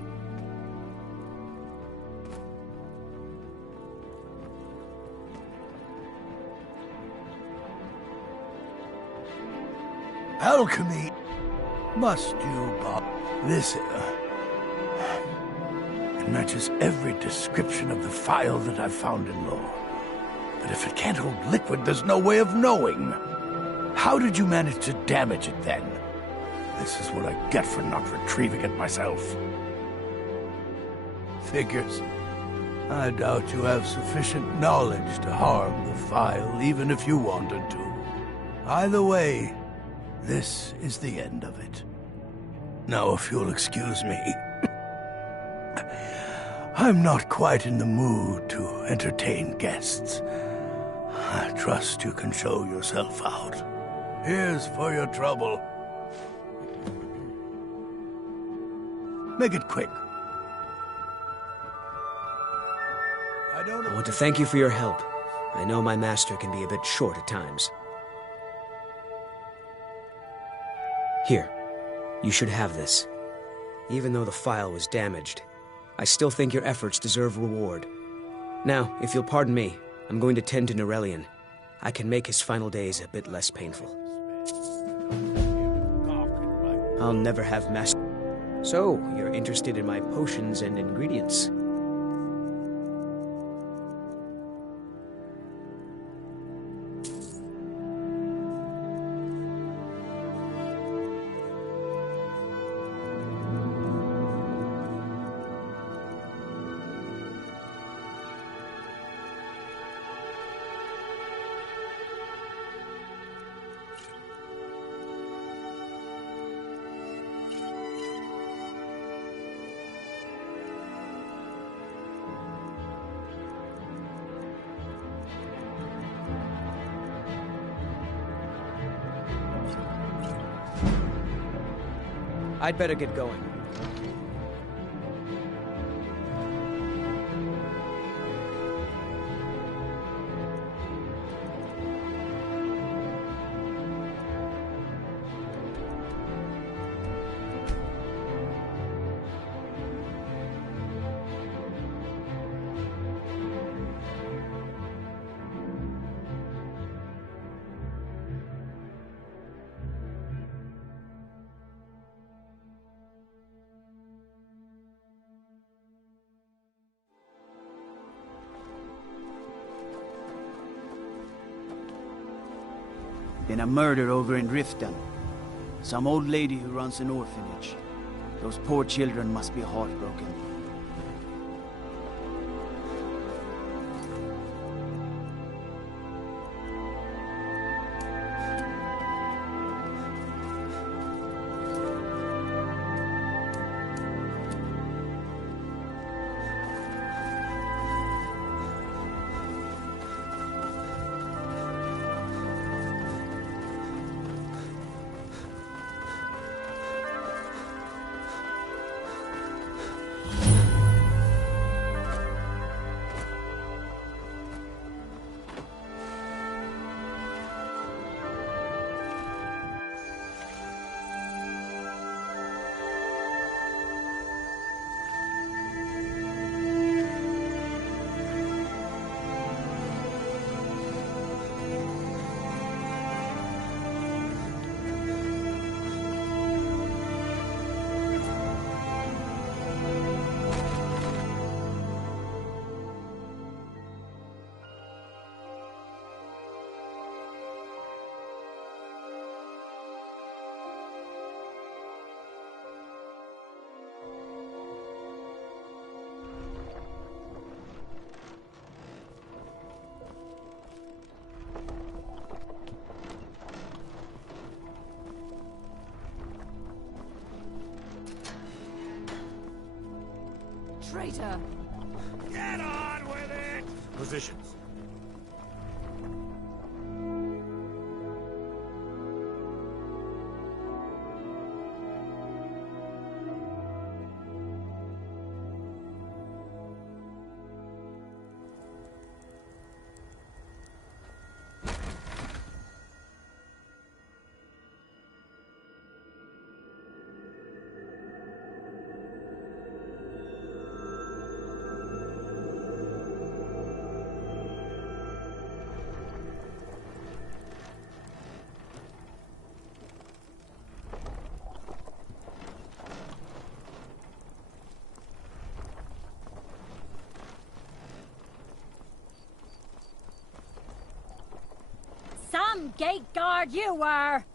Alchemy must you, Bob. This, it matches every description of the file that I've found in lore. But if it can't hold liquid, there's no way of knowing. How did you manage to damage it, then? This is what I get for not retrieving it myself. Figures. I doubt you have sufficient knowledge to harm the file, even if you wanted to. Either way, this is the end of it. Now, if you'll excuse me, I'm not quite in the mood to entertain guests. I trust you can show yourself out. Here's for your trouble. Make it quick. I want to thank you for your help. I know my master can be a bit short at times. Here, you should have this. Even though the file was damaged, I still think your efforts deserve reward. Now, if you'll pardon me, I'm going to tend to Norellian. I can make his final days a bit less painful. I'll never have master. So, you're interested in my potions and ingredients? I'd better get going. Been a murder over in Riften. Some old lady who runs an orphanage. Those poor children must be heartbroken. Traitor! Get on with it! Positions. Some gate guard you were!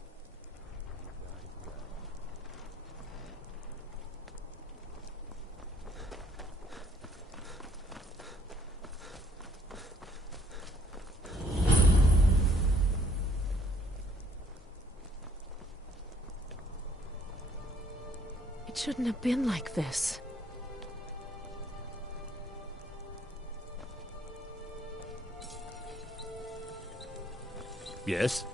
It shouldn't have been like this. Yes?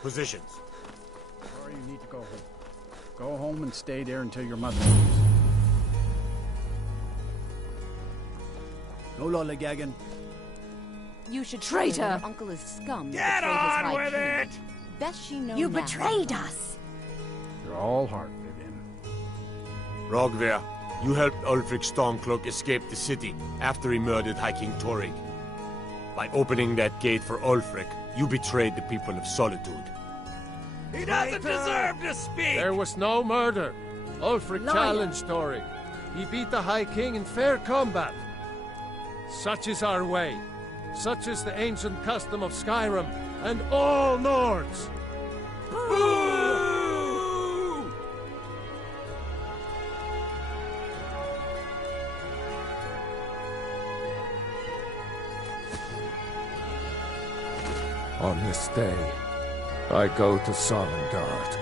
Positions. Sorry, you need to go home. Go home and stay there until your mother leaves. No lollygagging. You should Traitor! Your uncle is scum. Get on with it! Best she knows You now. betrayed us! You're all heart, Vivian. Rogver, you helped Ulfric Stormcloak escape the city after he murdered High King Torrig. By opening that gate for Ulfric, you betrayed the people of Solitude. He doesn't deserve to speak! There was no murder. Ulfric Liar. challenged Torrig. He beat the High King in fair combat. Such is our way. Such is the ancient custom of Skyrim and all Nords. Boo! On this day, I go to Sovngarde.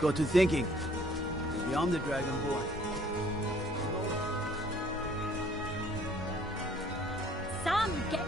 Got to thinking. Maybe I'm the Dragonborn. Some gate...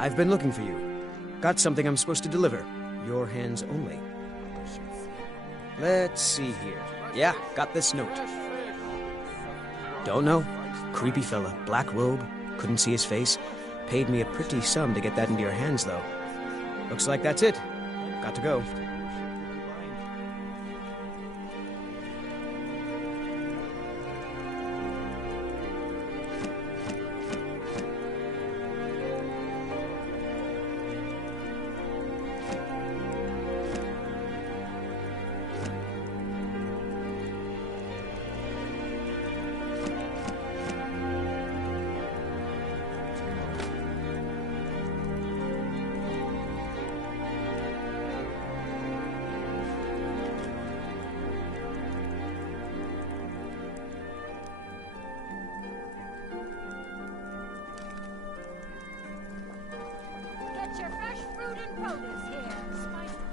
I've been looking for you. Got something I'm supposed to deliver. Your hands only. Let's see here. Yeah, got this note. Don't know. Creepy fella, black robe, couldn't see his face. Paid me a pretty sum to get that into your hands, though. Looks like that's it. Got to go.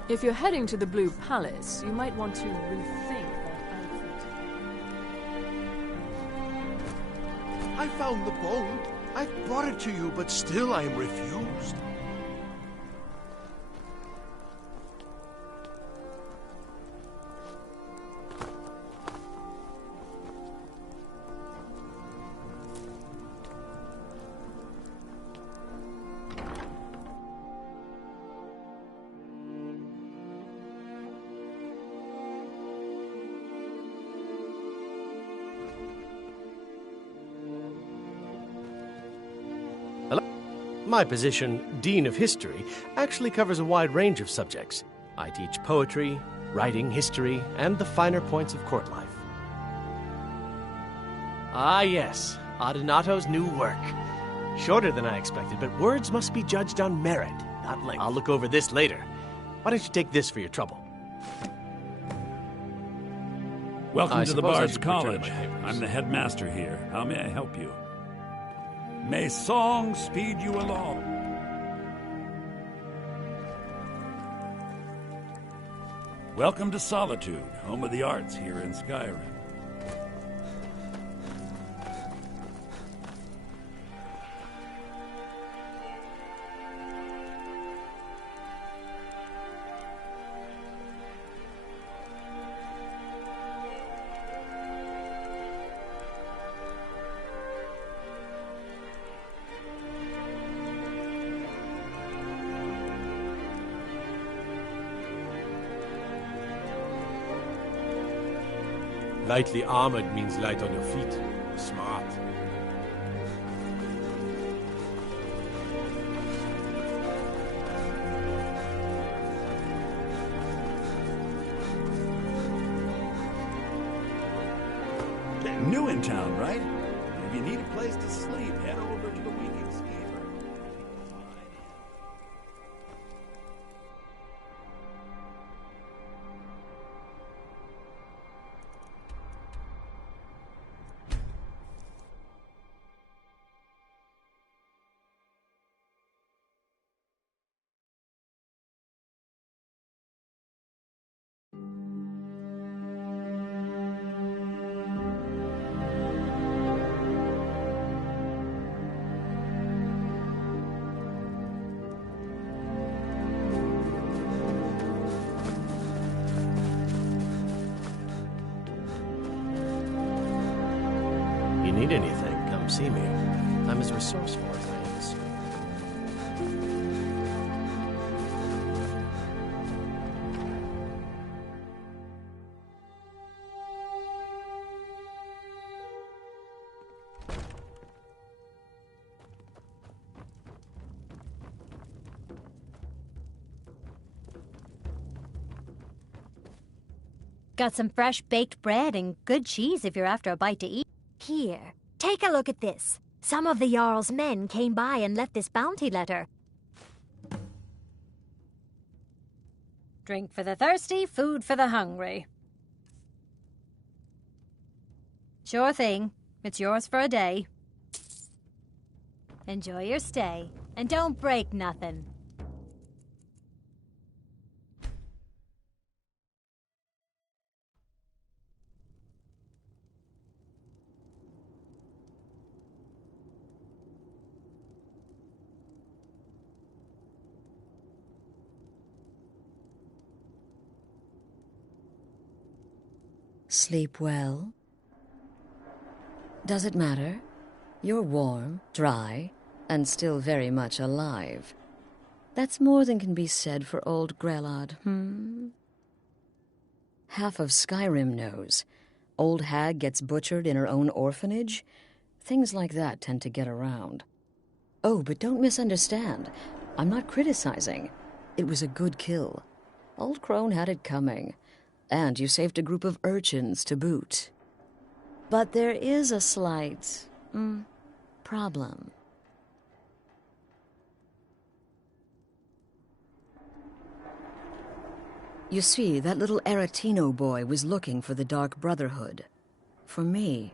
If you're heading to the Blue Palace, you might want to rethink that outfit. I found the bone. I brought it to you, but still I am refused. My position, Dean of History, actually covers a wide range of subjects. I teach poetry, writing, history, and the finer points of court life. Ah, yes, Adonato's new work. Shorter than I expected, but words must be judged on merit, not length. I'll look over this later. Why don't you take this for your trouble? Welcome to the suppose I Bard's should return College. my papers. I'm the headmaster here. How may I help you? May song speed you along. Welcome to Solitude, home of the arts here in Skyrim. Lightly armored means light on your feet. Smart. New in town, right? If you need a place to sleep, head over to the Winking Schemer. You need anything, come see me. I'm as resourceful as I am sweet. Got some fresh baked bread and good cheese if you're after a bite to eat. Here, take a look at this. Some of the Jarl's men came by and left this bounty letter. Drink for the thirsty, food for the hungry. Sure thing. It's yours for a day. Enjoy your stay, and don't break nothing. Sleep well? Does it matter? You're warm, dry, and still very much alive. That's more than can be said for old Grelod, Half of Skyrim knows. Old hag gets butchered in her own orphanage. Things like that tend to get around. Oh, but don't misunderstand. I'm not criticizing. It was a good kill. Old Crone had it coming. And you saved a group of urchins to boot. But there is a slight, problem. You see, that little Aretino boy was looking for the Dark Brotherhood. For me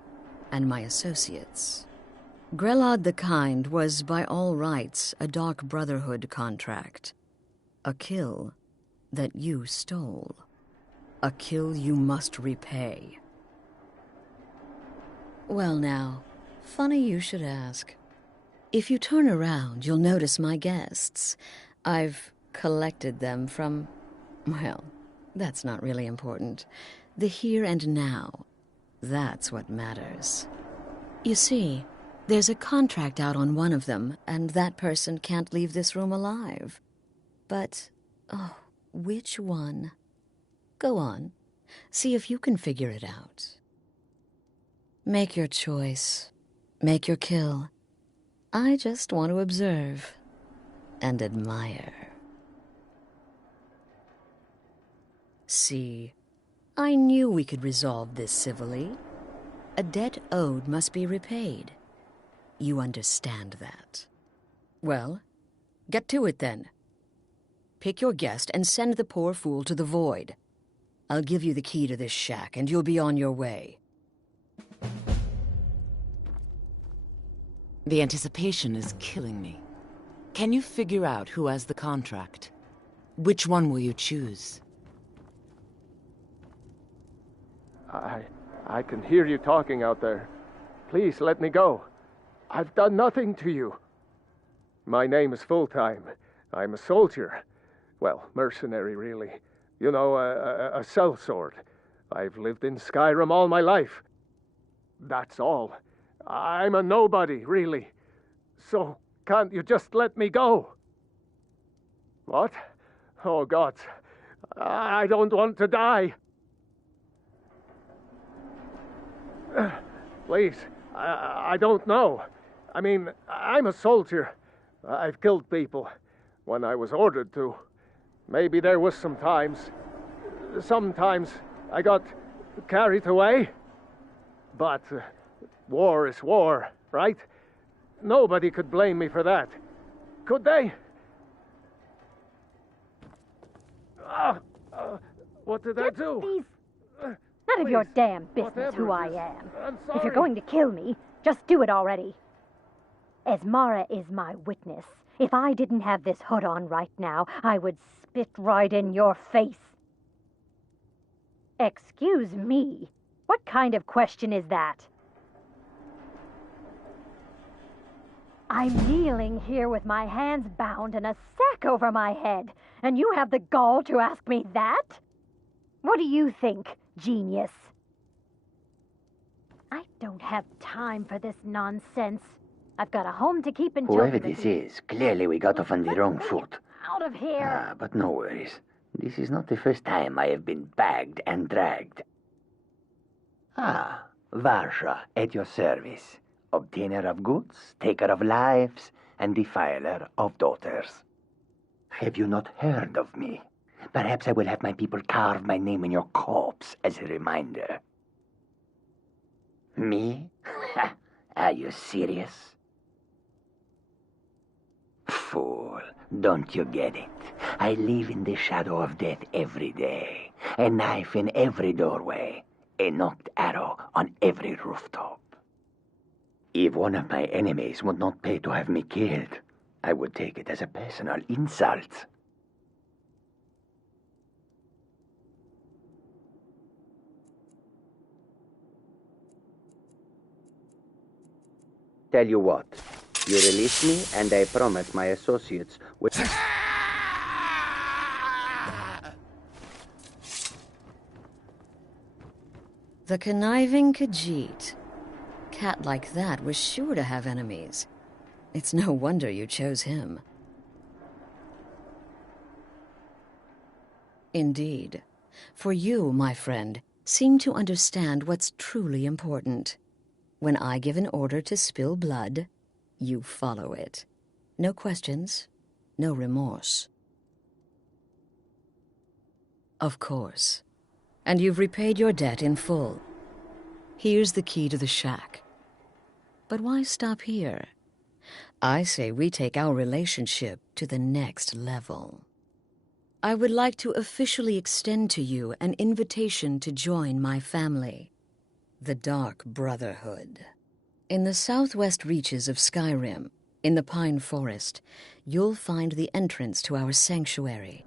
and my associates. Grelod the Kind was, by all rights, a Dark Brotherhood contract. A kill that you stole. A kill you must repay. Well now, funny you should ask. If you turn around, you'll notice my guests. I've collected them from... well, that's not really important. The here and now, that's what matters. You see, there's a contract out on one of them, and that person can't leave this room alive. But, oh, which one? Go on, see if you can figure it out. Make your choice. Make your kill. I just want to observe and admire. See, I knew we could resolve this civilly. A debt owed must be repaid. You understand that. Well, get to it then. Pick your guest and send the poor fool to the void. I'll give you the key to this shack and you'll be on your way. The anticipation is killing me. Can you figure out who has the contract? Which one will you choose? I can hear you talking out there. Please let me go. I've done nothing to you. My name is Full-Time. I'm a soldier. Well, mercenary, really. You know, a sellsword. I've lived in Skyrim all my life. That's all. I'm a nobody, really. So, can't you just let me go? What? Oh, God. I don't want to die. Please, I don't know. I mean, I'm a soldier. I've killed people when I was ordered to. Maybe there was sometimes I got carried away. But war is war, right? Nobody could blame me for that. Could they? What did I do? None of your damn business who I am. If you're going to kill me, just do it already. Esmara is my witness. If I didn't have this hood on right now, I would spit right in your face. Excuse me. What kind of question is that? I'm kneeling here with my hands bound and a sack over my head, and you have the gall to ask me that? What do you think, genius? I don't have time for this nonsense. I've got a home to keep and Whoever this is, clearly we got off on the wrong foot. Out of here! But no worries. This is not the first time I have been bagged and dragged. Varsha, at your service. Obtainer of goods, taker of lives, and defiler of daughters. Have you not heard of me? Perhaps I will have my people carve my name in your corpse as a reminder. Me? Are you serious? Fool, don't you get it? I live in the shadow of death every day. A knife in every doorway. A knocked arrow on every rooftop. If one of my enemies would not pay to have me killed, I would take it as a personal insult. Tell you what, you release me and I promise my associates will... The conniving Khajiit. Cat like that was sure to have enemies. It's no wonder you chose him. Indeed. For you, my friend, seem to understand what's truly important. When I give an order to spill blood, you follow it. No questions, no remorse. Of course. And you've repaid your debt in full. Here's the key to the shack. But why stop here? I say we take our relationship to the next level. I would like to officially extend to you an invitation to join my family, the Dark Brotherhood. In the southwest reaches of Skyrim, in the Pine Forest, you'll find the entrance to our sanctuary.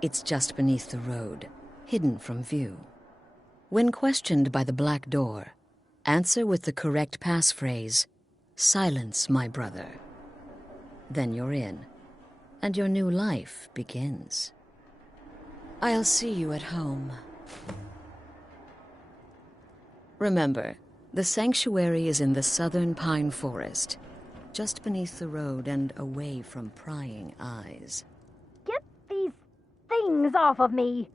It's just beneath the road, hidden from view. When questioned by the Black Door, answer with the correct passphrase, "Silence, my brother." Then you're in, and your new life begins. I'll see you at home. Remember, the sanctuary is in the southern Pine Forest, just beneath the road and away from prying eyes. Get these things off of me!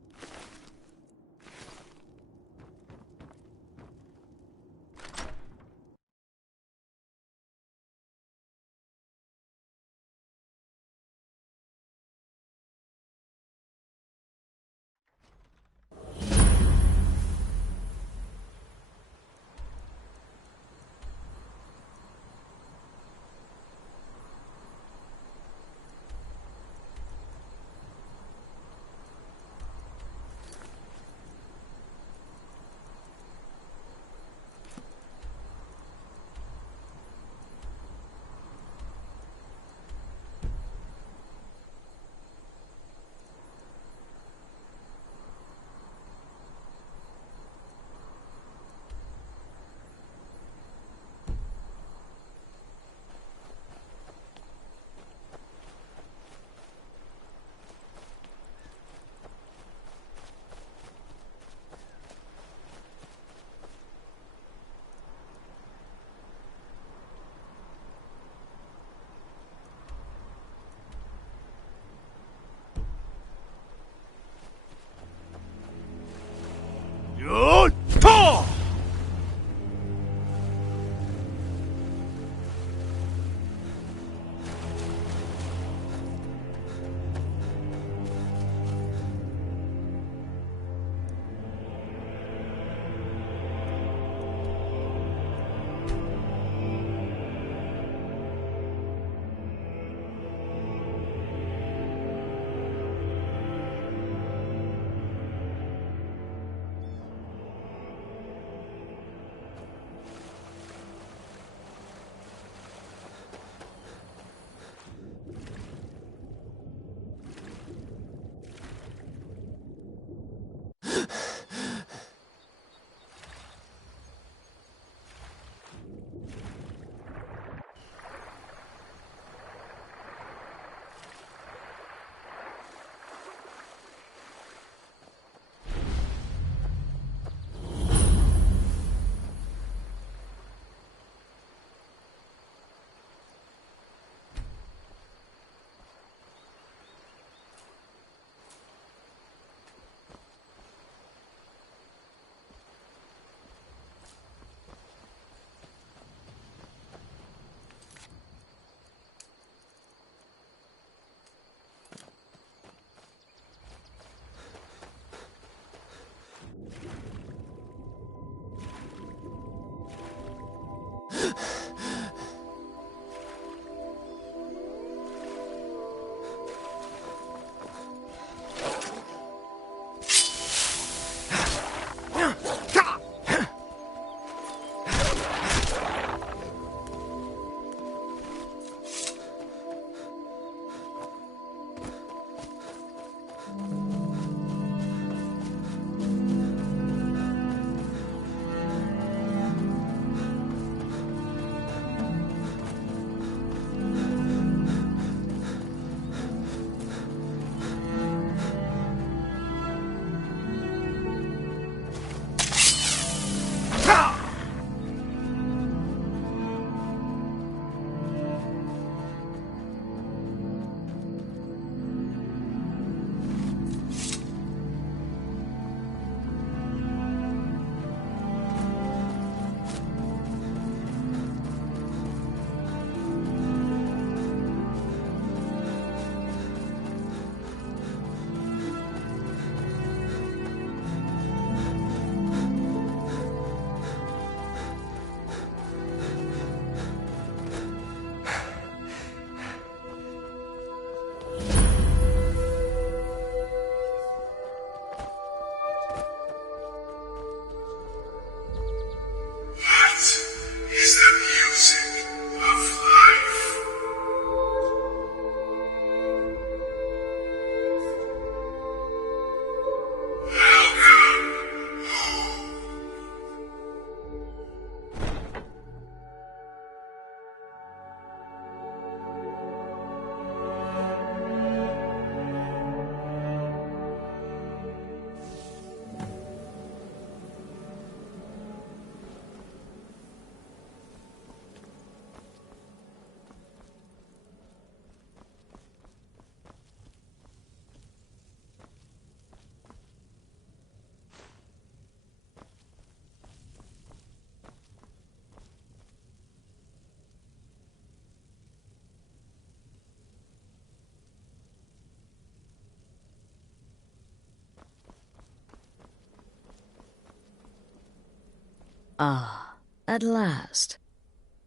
Ah, at last.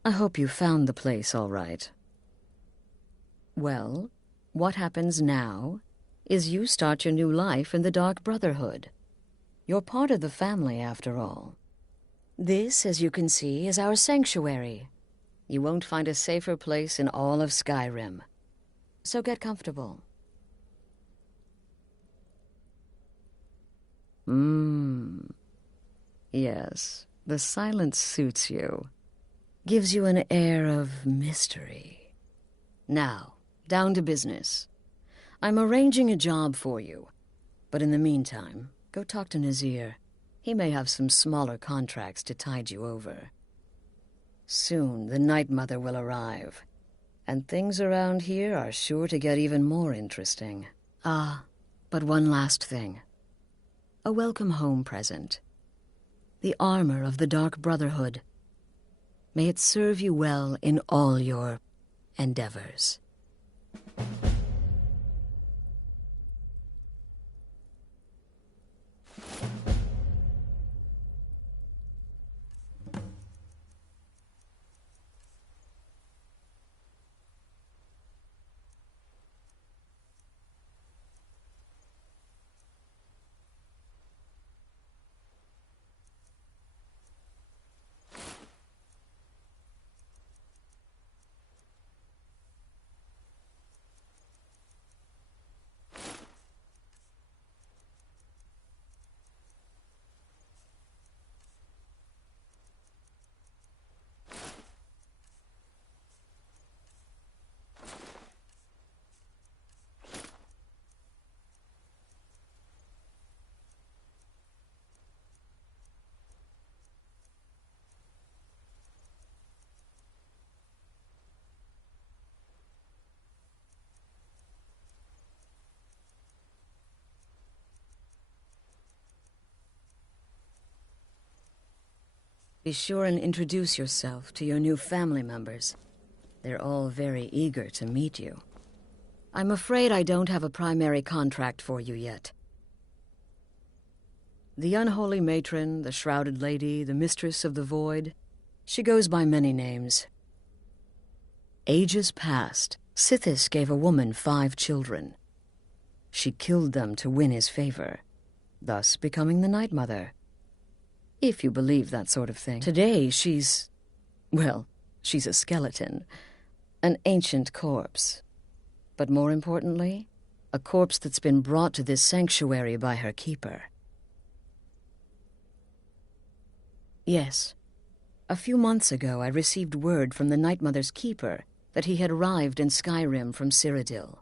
I hope you found the place all right. Well, what happens now is you start your new life in the Dark Brotherhood. You're part of the family, after all. This, as you can see, is our sanctuary. You won't find a safer place in all of Skyrim. So get comfortable. Yes, the silence suits you. Gives you an air of mystery. Now, down to business. I'm arranging a job for you. But in the meantime, go talk to Nazir. He may have some smaller contracts to tide you over. Soon, the Night Mother will arrive. And things around here are sure to get even more interesting. Ah, but one last thing. A welcome home present. The armor of the Dark Brotherhood. May it serve you well in all your endeavors. Be sure and introduce yourself to your new family members. They're all very eager to meet you. I'm afraid I don't have a primary contract for you yet. The Unholy Matron, the Shrouded Lady, the Mistress of the Void, she goes by many names. Ages past, Sithis gave a woman 5 children. She killed them to win his favor, thus becoming the Night Mother. If you believe that sort of thing. Today, she's a skeleton. An ancient corpse. But more importantly, a corpse that's been brought to this sanctuary by her keeper. Yes. A few months ago, I received word from the Night Mother's keeper that he had arrived in Skyrim from Cyrodiil.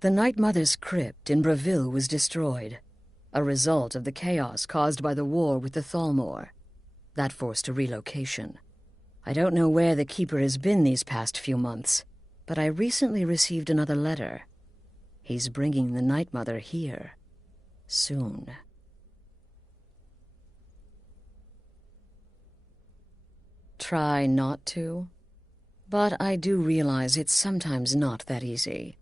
The Night Mother's crypt in Bravil was destroyed, a result of the chaos caused by the war with the Thalmor. That forced a relocation. I don't know where the Keeper has been these past few months, but I recently received another letter. He's bringing the Night Mother here. Soon. Try not to, but I do realize it's sometimes not that easy.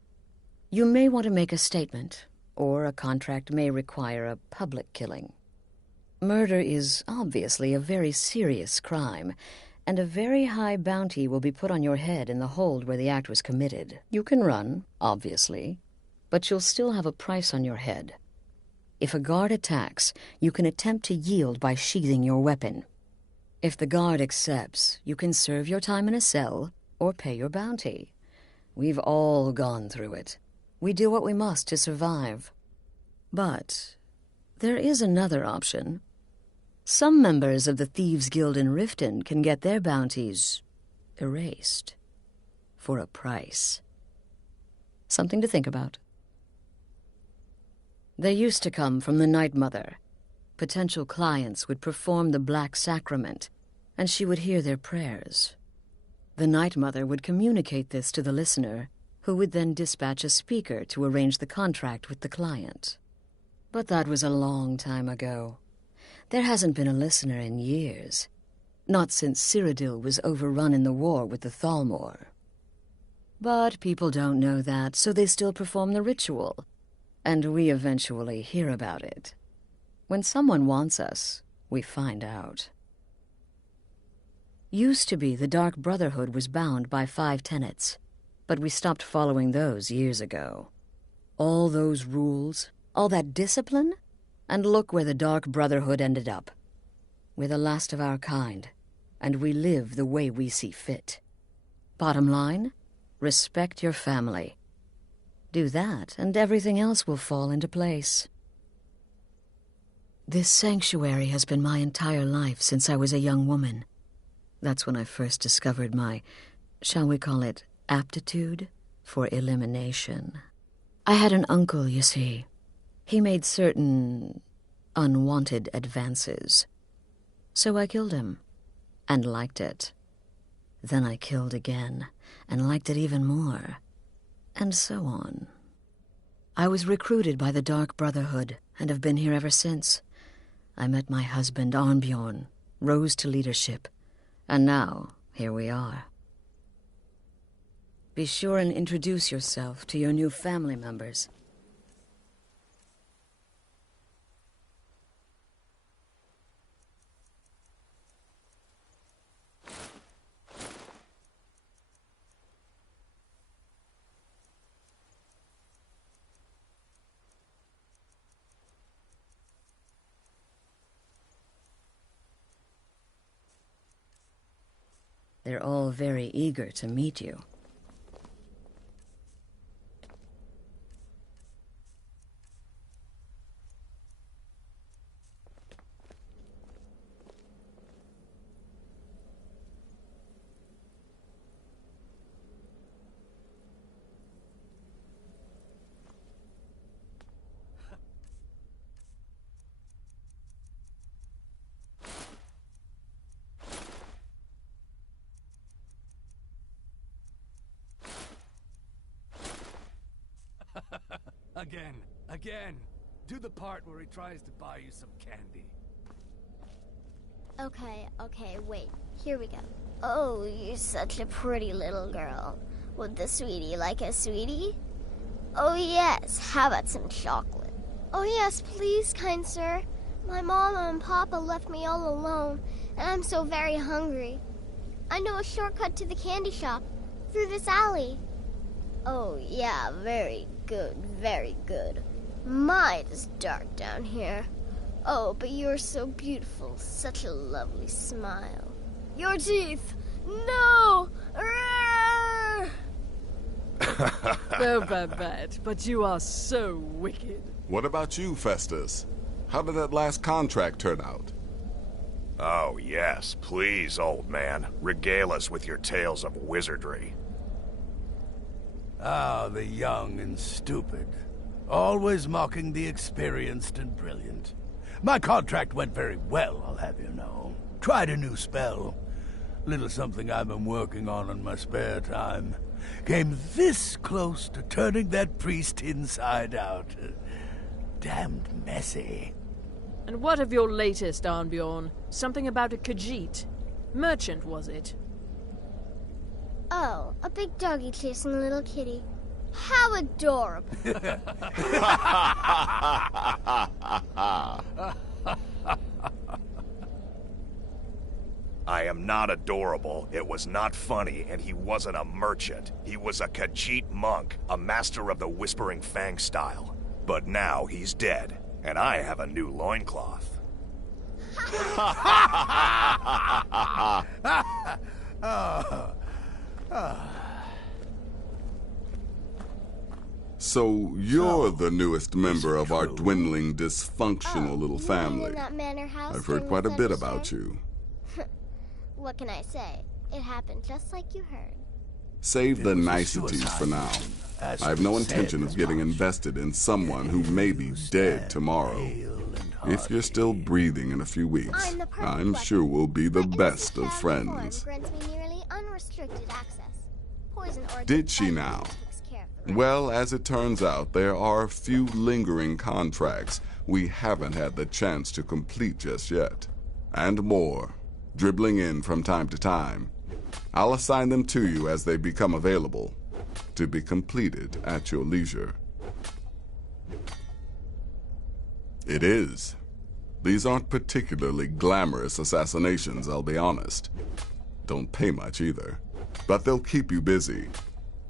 You may want to make a statement, or a contract may require a public killing. Murder is obviously a very serious crime, and a very high bounty will be put on your head in the hold where the act was committed. You can run, obviously, but you'll still have a price on your head. If a guard attacks, you can attempt to yield by sheathing your weapon. If the guard accepts, you can serve your time in a cell or pay your bounty. We've all gone through it. We do what we must to survive. But there is another option. Some members of the Thieves' Guild in Riften can get their bounties erased for a price. Something to think about. They used to come from the Night Mother. Potential clients would perform the Black Sacrament, and she would hear their prayers. The Night Mother would communicate this to the listener, who would then dispatch a speaker to arrange the contract with the client. But that was a long time ago. There hasn't been a listener in years. Not since Cyrodiil was overrun in the war with the Thalmor. But people don't know that, so they still perform the ritual. And we eventually hear about it. When someone wants us, we find out. Used to be the Dark Brotherhood was bound by 5 tenets, but we stopped following those years ago. All those rules, all that discipline, and look where the Dark Brotherhood ended up. We're the last of our kind, and we live the way we see fit. Bottom line, respect your family. Do that, and everything else will fall into place. This sanctuary has been my entire life since I was a young woman. That's when I first discovered my, shall we call it, aptitude for elimination. I had an uncle, you see. He made certain unwanted advances. So I killed him, and liked it. Then I killed again, and liked it even more, and so on. I was recruited by the Dark Brotherhood, and have been here ever since. I met my husband, Arnbjorn, rose to leadership, and now, here we are. Be sure and introduce yourself to your new family members. They're all very eager to meet you. Again. Do the part where he tries to buy you some candy. Okay, wait. Here we go. Oh, you're such a pretty little girl. Would the sweetie like a sweetie? Oh yes, how about some chocolate? Oh yes, please, kind sir. My mama and papa left me all alone, and I'm so very hungry. I know a shortcut to the candy shop, through this alley. Oh yeah, very good, very good. My, it's dark down here. Oh, but you're so beautiful. Such a lovely smile. Your teeth! No! Oh, Babette, but you are so wicked. What about you, Festus? How did that last contract turn out? Oh, yes. Please, old man. Regale us with your tales of wizardry. Ah, the young and stupid. Always mocking the experienced and brilliant. My contract went very well, I'll have you know. Tried a new spell. Little something I've been working on in my spare time. Came this close to turning that priest inside out. Damned messy. And what of your latest, Arnbjorn? Something about a Khajiit. Merchant, was it? Oh, a big doggy chasing a little kitty. How adorable. I am not adorable, it was not funny, and he wasn't a merchant. He was a Khajiit monk, a master of the Whispering Fang style. But now he's dead, and I have a new loincloth. So you're the newest member of our dwindling, dysfunctional little family. In that manor house I've heard quite a bit about you. What can I say? It happened just like you heard. Save the niceties for now. I have no intention of getting invested in someone who may be dead tomorrow. If you're still breathing in a few weeks, I'm sure we'll be the best of friends. Grants me nearly unrestricted access. Poison or Did she now? Well, as it turns out, there are a few lingering contracts we haven't had the chance to complete just yet. And more, dribbling in from time to time. I'll assign them to you as they become available, to be completed at your leisure. It is. These aren't particularly glamorous assassinations, I'll be honest. Don't pay much either. But they'll keep you busy.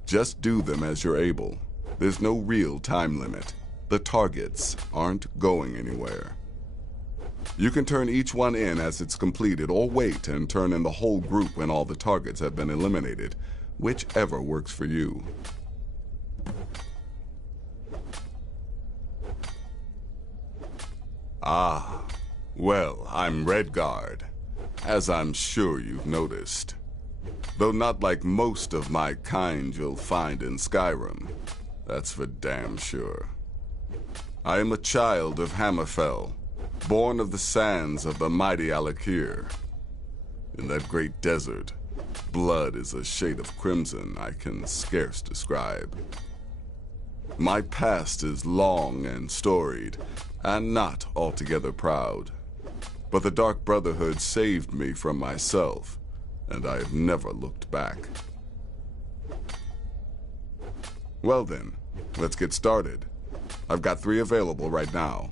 Just do them as you're able. There's no real time limit. The targets aren't going anywhere. You can turn each one in as it's completed, or wait and turn in the whole group when all the targets have been eliminated. Whichever works for you. Ah, well, I'm Redguard, as I'm sure you've noticed. Though not like most of my kind you'll find in Skyrim. That's for damn sure. I am a child of Hammerfell, born of the sands of the mighty Alakir. In that great desert, blood is a shade of crimson I can scarce describe. My past is long and storied, and not altogether proud. But the Dark Brotherhood saved me from myself, and I have never looked back. Well then, let's get started. I've got 3 available right now.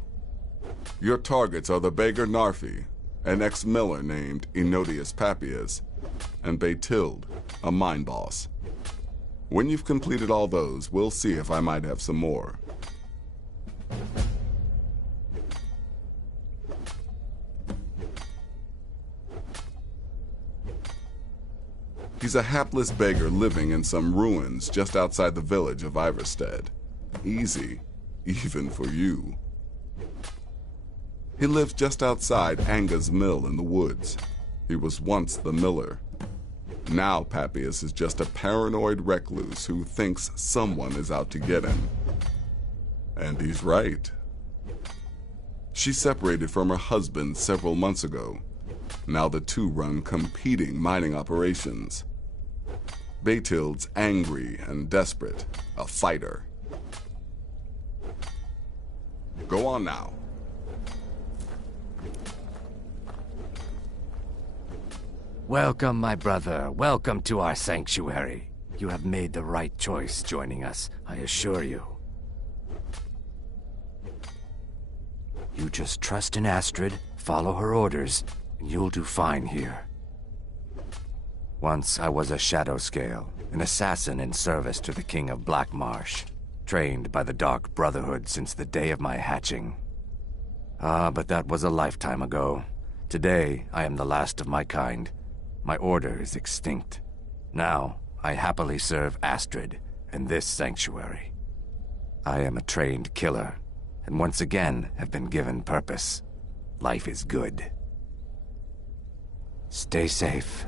Your targets are the beggar Narfi, an ex-miller named Enodius Papias, and Beytild, a mine boss. When you've completed all those, we'll see if I might have some more. He's a hapless beggar living in some ruins just outside the village of Iverstead. Easy, even for you. He lives just outside Anga's mill in the woods. He was once the miller. Now Papias is just a paranoid recluse who thinks someone is out to get him. And he's right. She separated from her husband several months ago. Now the two run competing mining operations. Beytild's angry and desperate, a fighter. Go on now. Welcome, my brother. Welcome to our sanctuary. You have made the right choice joining us, I assure you. You just trust in Astrid, follow her orders, and you'll do fine here. Once I was a Shadow Scale, an assassin in service to the King of Blackmarsh, trained by the Dark Brotherhood since the day of my hatching. But that was a lifetime ago. Today, I am the last of my kind. My order is extinct. Now, I happily serve Astrid and this sanctuary. I am a trained killer, and once again have been given purpose. Life is good. Stay safe.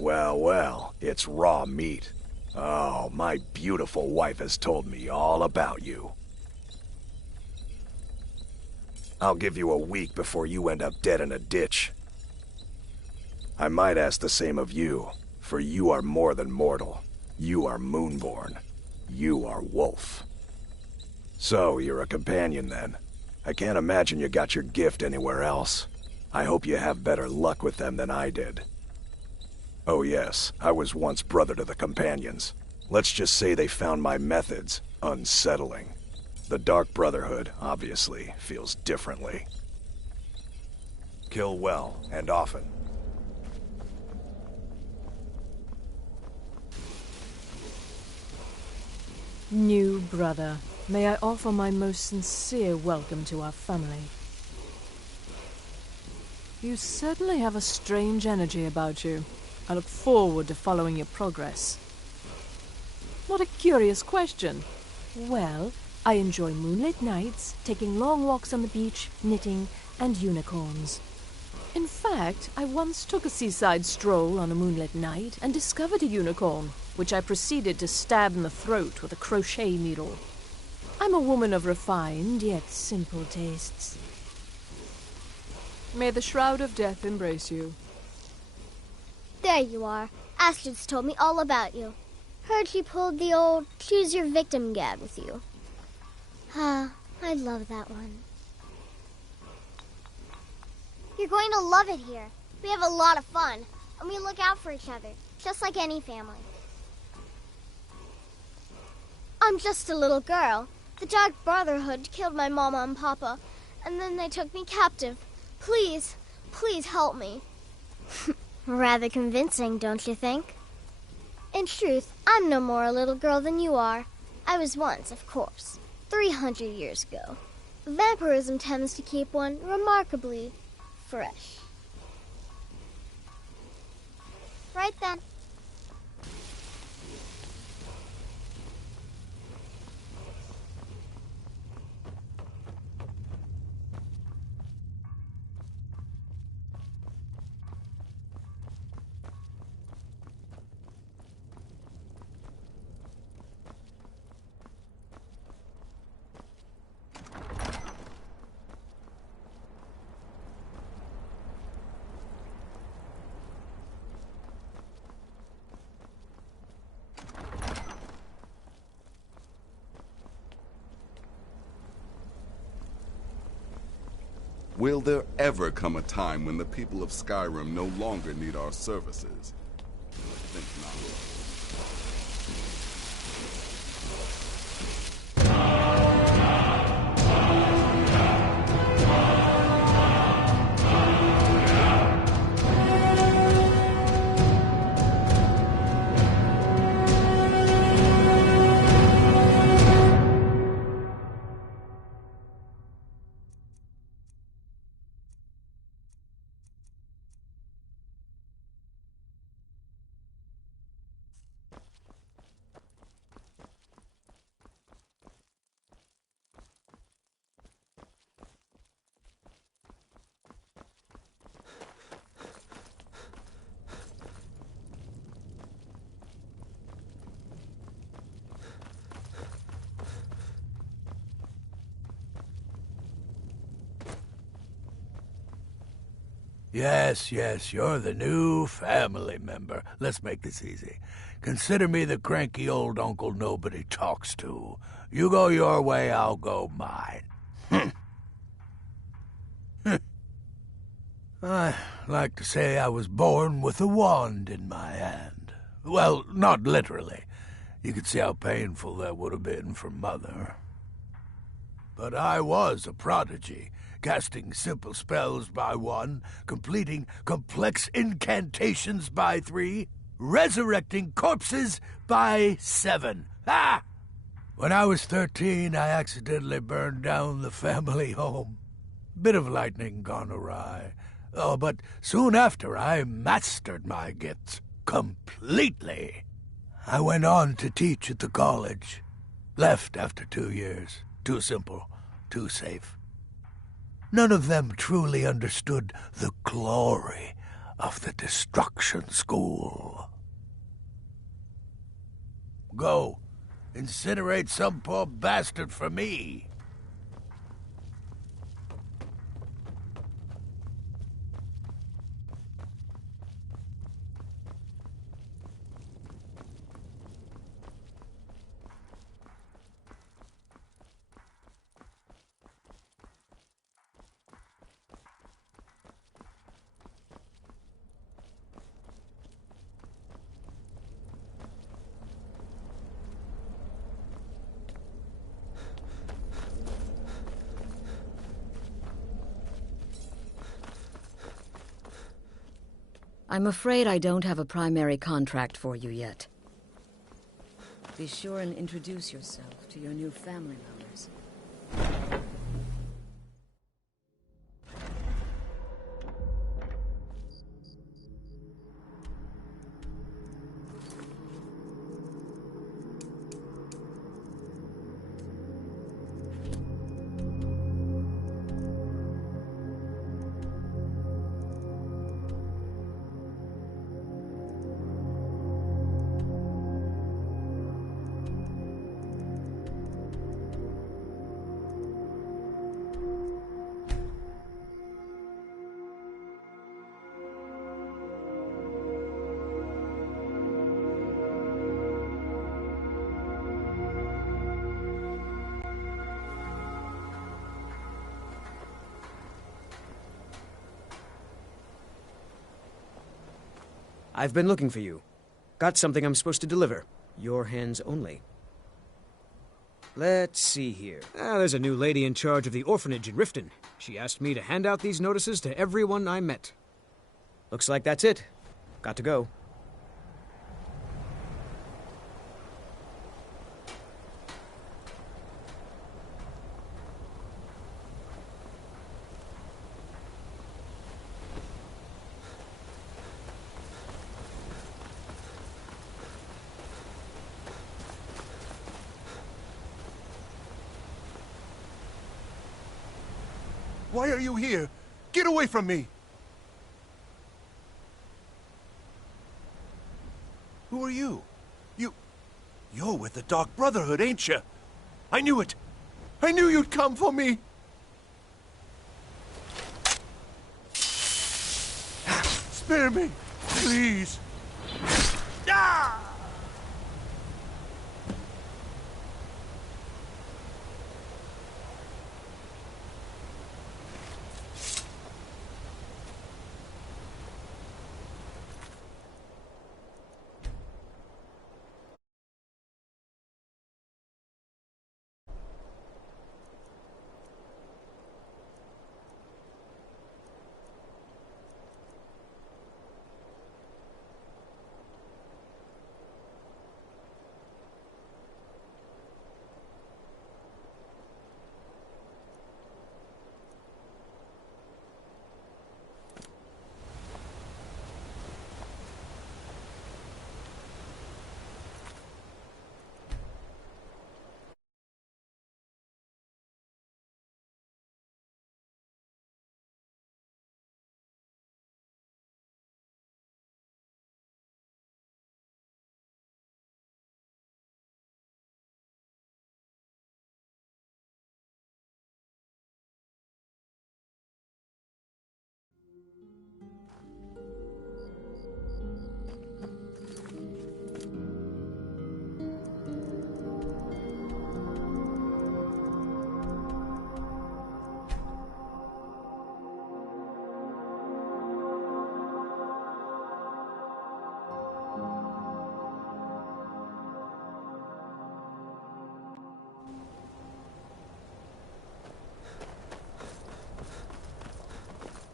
Well, well, it's raw meat. Oh, my beautiful wife has told me all about you. I'll give you a week before you end up dead in a ditch. I might ask the same of you, for you are more than mortal. You are Moonborn. You are Wolf. So, you're a companion then. I can't imagine you got your gift anywhere else. I hope you have better luck with them than I did. Oh yes, I was once brother to the companions. Let's just say they found my methods unsettling. The Dark Brotherhood, obviously, feels differently. Kill well, and often. New brother, may I offer my most sincere welcome to our family. You certainly have a strange energy about you. I look forward to following your progress. What a curious question. Well, I enjoy moonlit nights, taking long walks on the beach, knitting, and unicorns. In fact, I once took a seaside stroll on a moonlit night and discovered a unicorn, which I proceeded to stab in the throat with a crochet needle. I'm a woman of refined yet simple tastes. May the Shroud of Death embrace you. There you are. Astrid's told me all about you. Heard she pulled the old choose your victim gad with you. Ah, I love that one. You're going to love it here. We have a lot of fun, and we look out for each other, just like any family. I'm just a little girl. The Dark Brotherhood killed my mama and papa, and then they took me captive. Please, Please help me. Rather convincing, don't you think? In truth, I'm no more a little girl than you are. I was once, of course, 300 years ago. Vampirism tends to keep one remarkably fresh. Right then. Will there ever come a time when the people of Skyrim no longer need our services? I think not. Yes, you're the new family member. Let's make this easy. Consider me the cranky old uncle nobody talks to. You go your way, I'll go mine. I like to say I was born with a wand in my hand. Well, not literally. You could see how painful that would have been for Mother. But I was a prodigy, casting simple spells by 1, completing complex incantations by 3, resurrecting corpses by 7. Ah! When I was 13, I accidentally burned down the family home. Bit of lightning gone awry. Oh, but soon after I mastered my gifts completely. I went on to teach at the college. Left after 2 years. Too simple, too safe. None of them truly understood the glory of the Destruction School. Go, incinerate some poor bastard for me. I'm afraid I don't have a primary contract for you yet. Be sure and introduce yourself to your new family members. I've been looking for you. Got something I'm supposed to deliver. Your hands only. Let's see here. There's a new lady in charge of the orphanage in Riften. She asked me to hand out these notices to everyone I met. Looks like that's it. Got to go. Why are you here? Get away from me! Who are you? You're with the Dark Brotherhood, ain't you? I knew it! I knew you'd come for me! Spare me, please! Ah!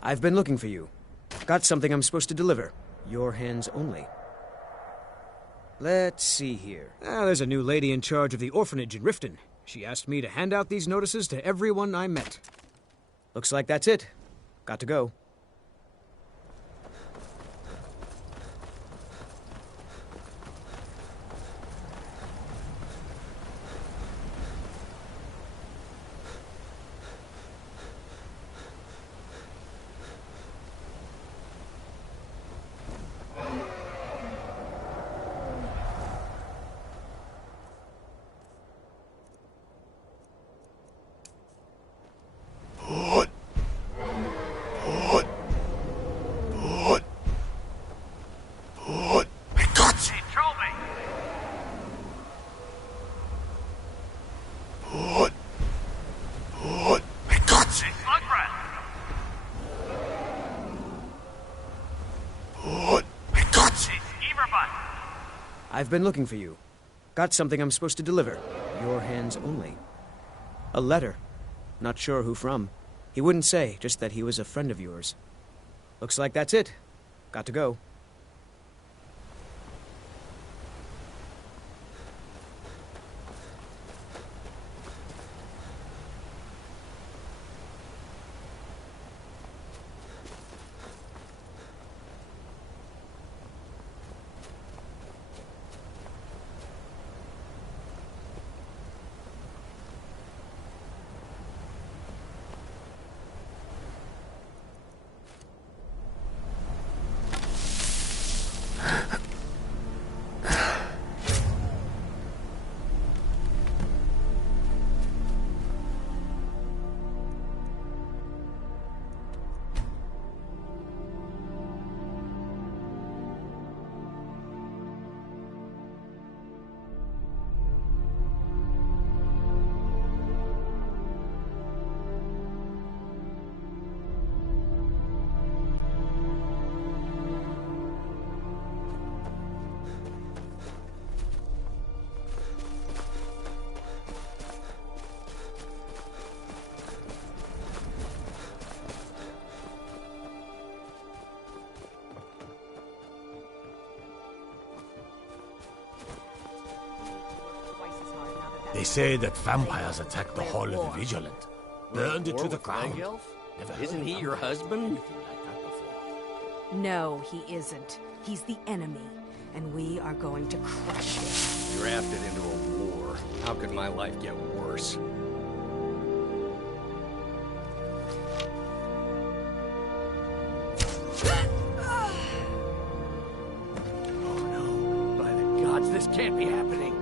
I've been looking for you. Got something I'm supposed to deliver. Your hands only. Let's see here. There's a new lady in charge of the orphanage in Riften. She asked me to hand out these notices to everyone I met. Looks like that's it. Got to go. I've been looking for you. Got something I'm supposed to deliver. Your hands only. A letter. Not sure who from. He wouldn't say, just that he was a friend of yours. Looks like that's it. Got to go. They say that vampires attack the Hall of the Vigilant. Burned it to the ground. Isn't he your husband? No, he isn't. He's the enemy, and we are going to crush him. Drafted into a war. How could my life get worse? Oh no. By the gods, this can't be happening.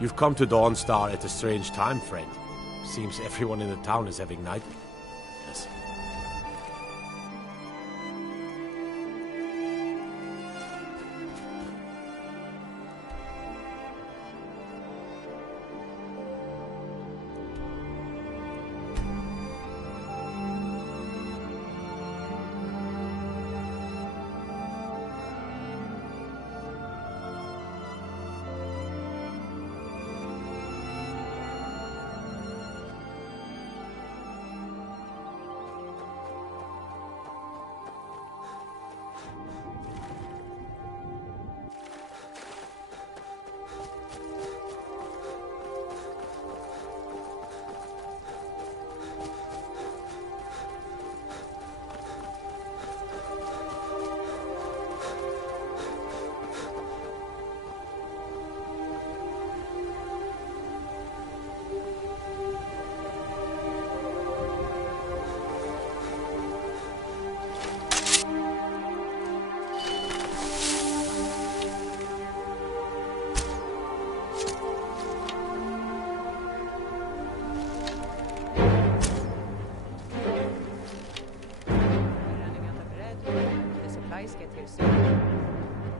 You've come to Dawnstar at a strange time, friend. Seems everyone in the town is having nightmares. Yes.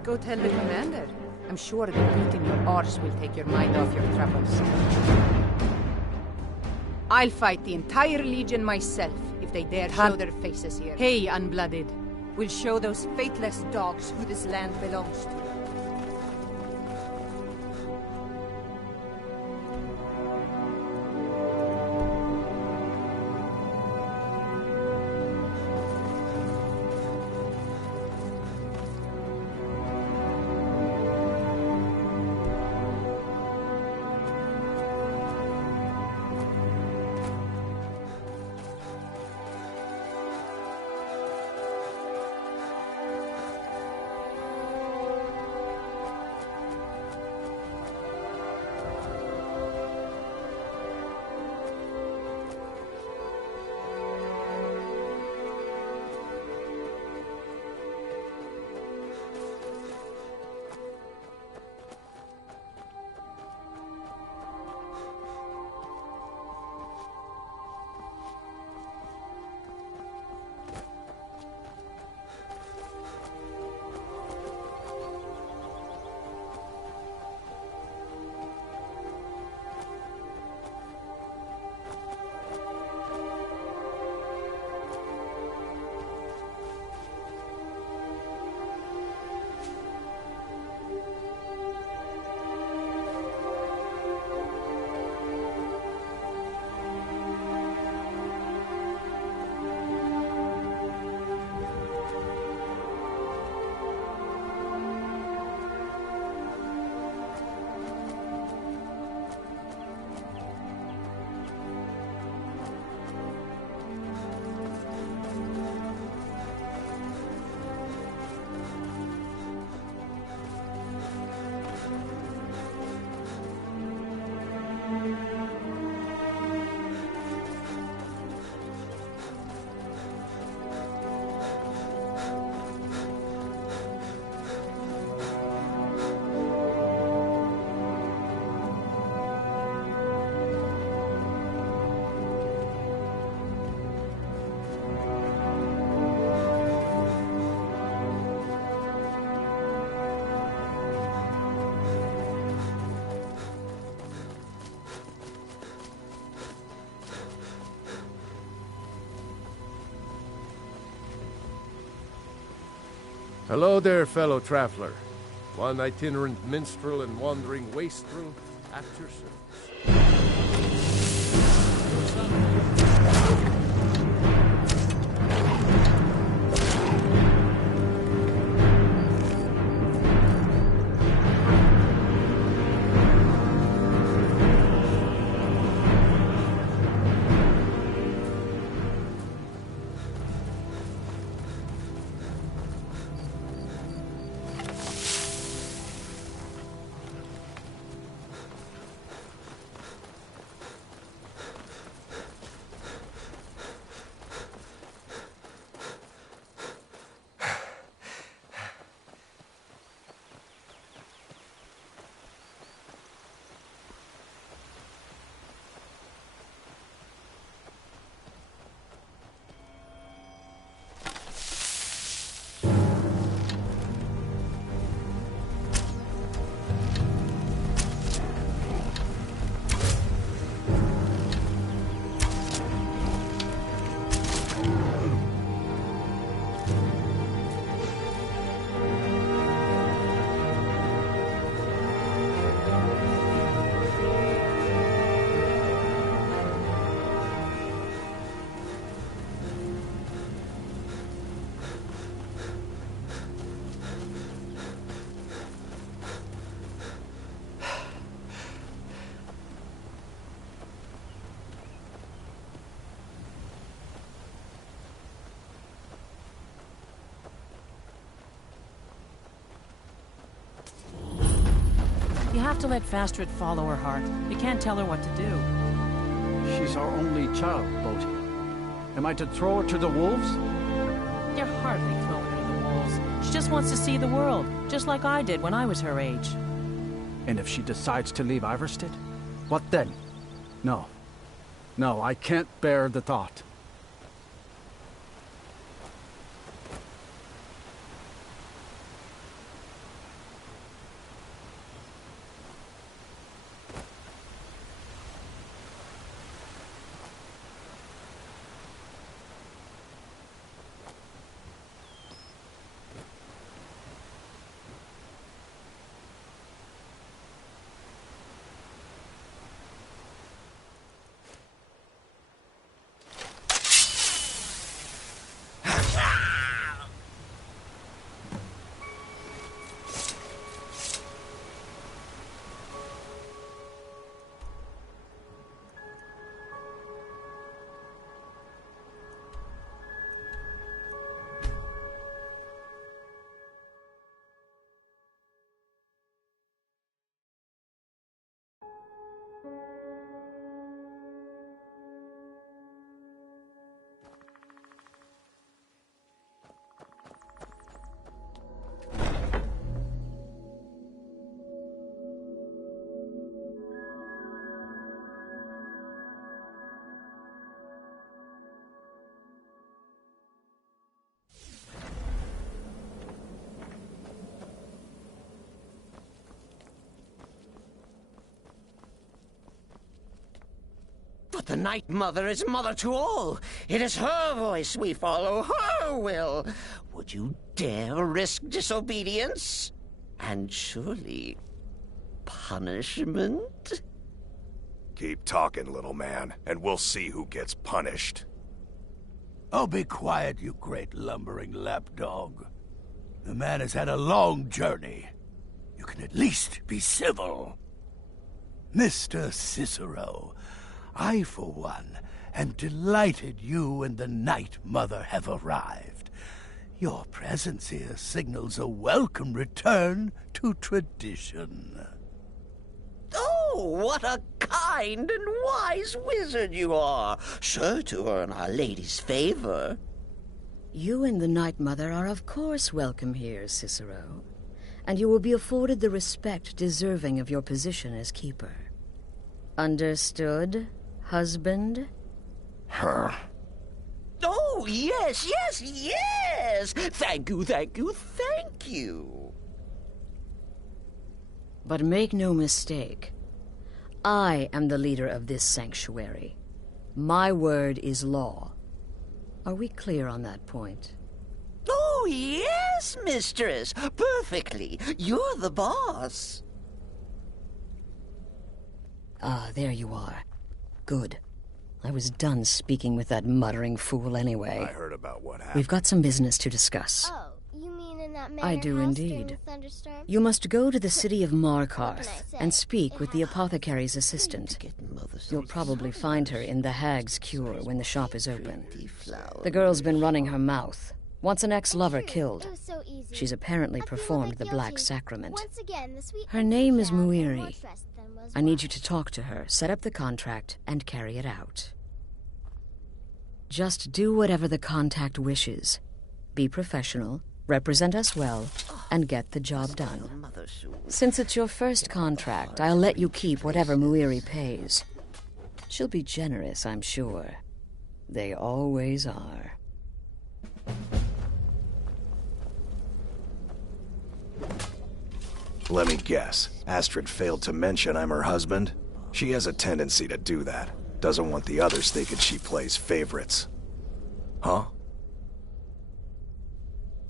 Go tell the commander. I'm sure the beat in your arse will take your mind off your troubles. I'll fight the entire Legion myself if they dare show their faces here. Hey, Unblooded. We'll show those faithless dogs who this land belongs to. Hello there, fellow traveler. One itinerant minstrel and wandering wastrel at your service. You have to let Fastred follow her heart. You can't tell her what to do. She's our only child, Bodhi. Am I to throw her to the wolves? You're hardly throwing her to the wolves. She just wants to see the world, just like I did when I was her age. And if she decides to leave Iverstead, what then? No. No, I can't bear the thought. But the Night Mother is mother to all. It is her voice we follow, her will. Would you dare risk disobedience? And surely punishment? Keep talking, little man, and we'll see who gets punished. Oh, be quiet, you great lumbering lapdog. The man has had a long journey. You can at least be civil. Mr. Cicero, I, for one, am delighted you and the Night Mother have arrived. Your presence here signals a welcome return to tradition. Oh, what a kind and wise wizard you are, sure to earn Our Lady's favor. You and the Night Mother are of course welcome here, Cicero, and you will be afforded the respect deserving of your position as keeper. Understood, husband? Her. Oh, yes, yes, yes! Thank you, thank you, thank you! But make no mistake, I am the leader of this sanctuary. My word is law. Are we clear on that point? Oh, yes, mistress. Perfectly. You're the boss. Ah, there you are. Good. I was done speaking with that muttering fool anyway. I heard about what happened. We've got some business to discuss. Oh, you mean in that manor I do house during indeed. the thunderstorm? You must go to the city of Markarth and speak with the apothecary's assistant. You'll probably find her in the Hag's Cure when the shop is open. The girl's been running her mouth. Wants an ex-lover killed. She's apparently performed the Black Sacrament. Her name is Muiri. I need you to talk to her, set up the contract, and carry it out. Just do whatever the contact wishes. Be professional, represent us well, and get the job done. Since it's your first contract, I'll let you keep whatever Muiri pays. She'll be generous, I'm sure. They always are. Let me guess. Astrid failed to mention I'm her husband? She has a tendency to do that. Doesn't want the others thinking she plays favorites. Huh?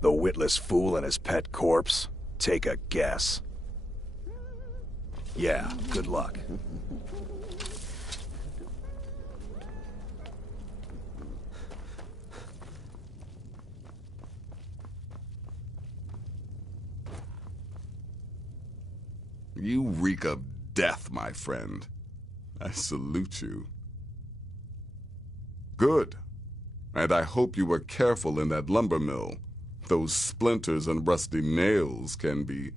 The witless fool and his pet corpse? Take a guess. Yeah, good luck. You reek of death, my friend. I salute you. Good. And I hope you were careful in that lumber mill. Those splinters and rusty nails can be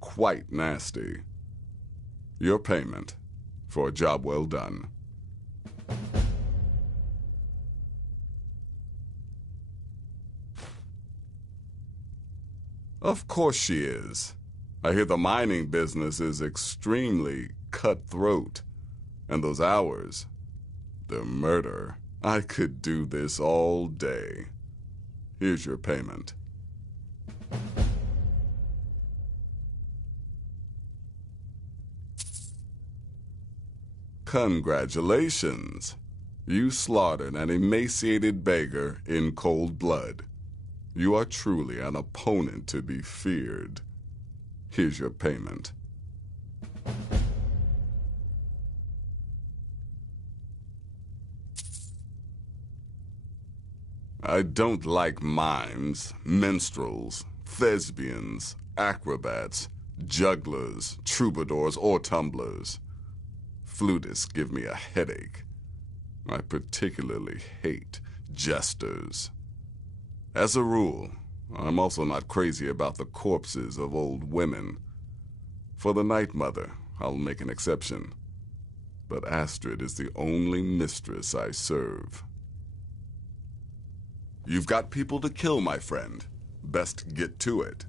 quite nasty. Your payment for a job well done. Of course she is. I hear the mining business is extremely cutthroat. And those hours, the murder. I could do this all day. Here's your payment. Congratulations. You slaughtered an emaciated beggar in cold blood. You are truly an opponent to be feared. Here's your payment. I don't like mimes, minstrels, thespians, acrobats, jugglers, troubadours, or tumblers. Flutists give me a headache. I particularly hate jesters. As a rule, I'm also not crazy about the corpses of old women. For the Night Mother, I'll make an exception. But Astrid is the only mistress I serve. You've got people to kill, my friend. Best get to it.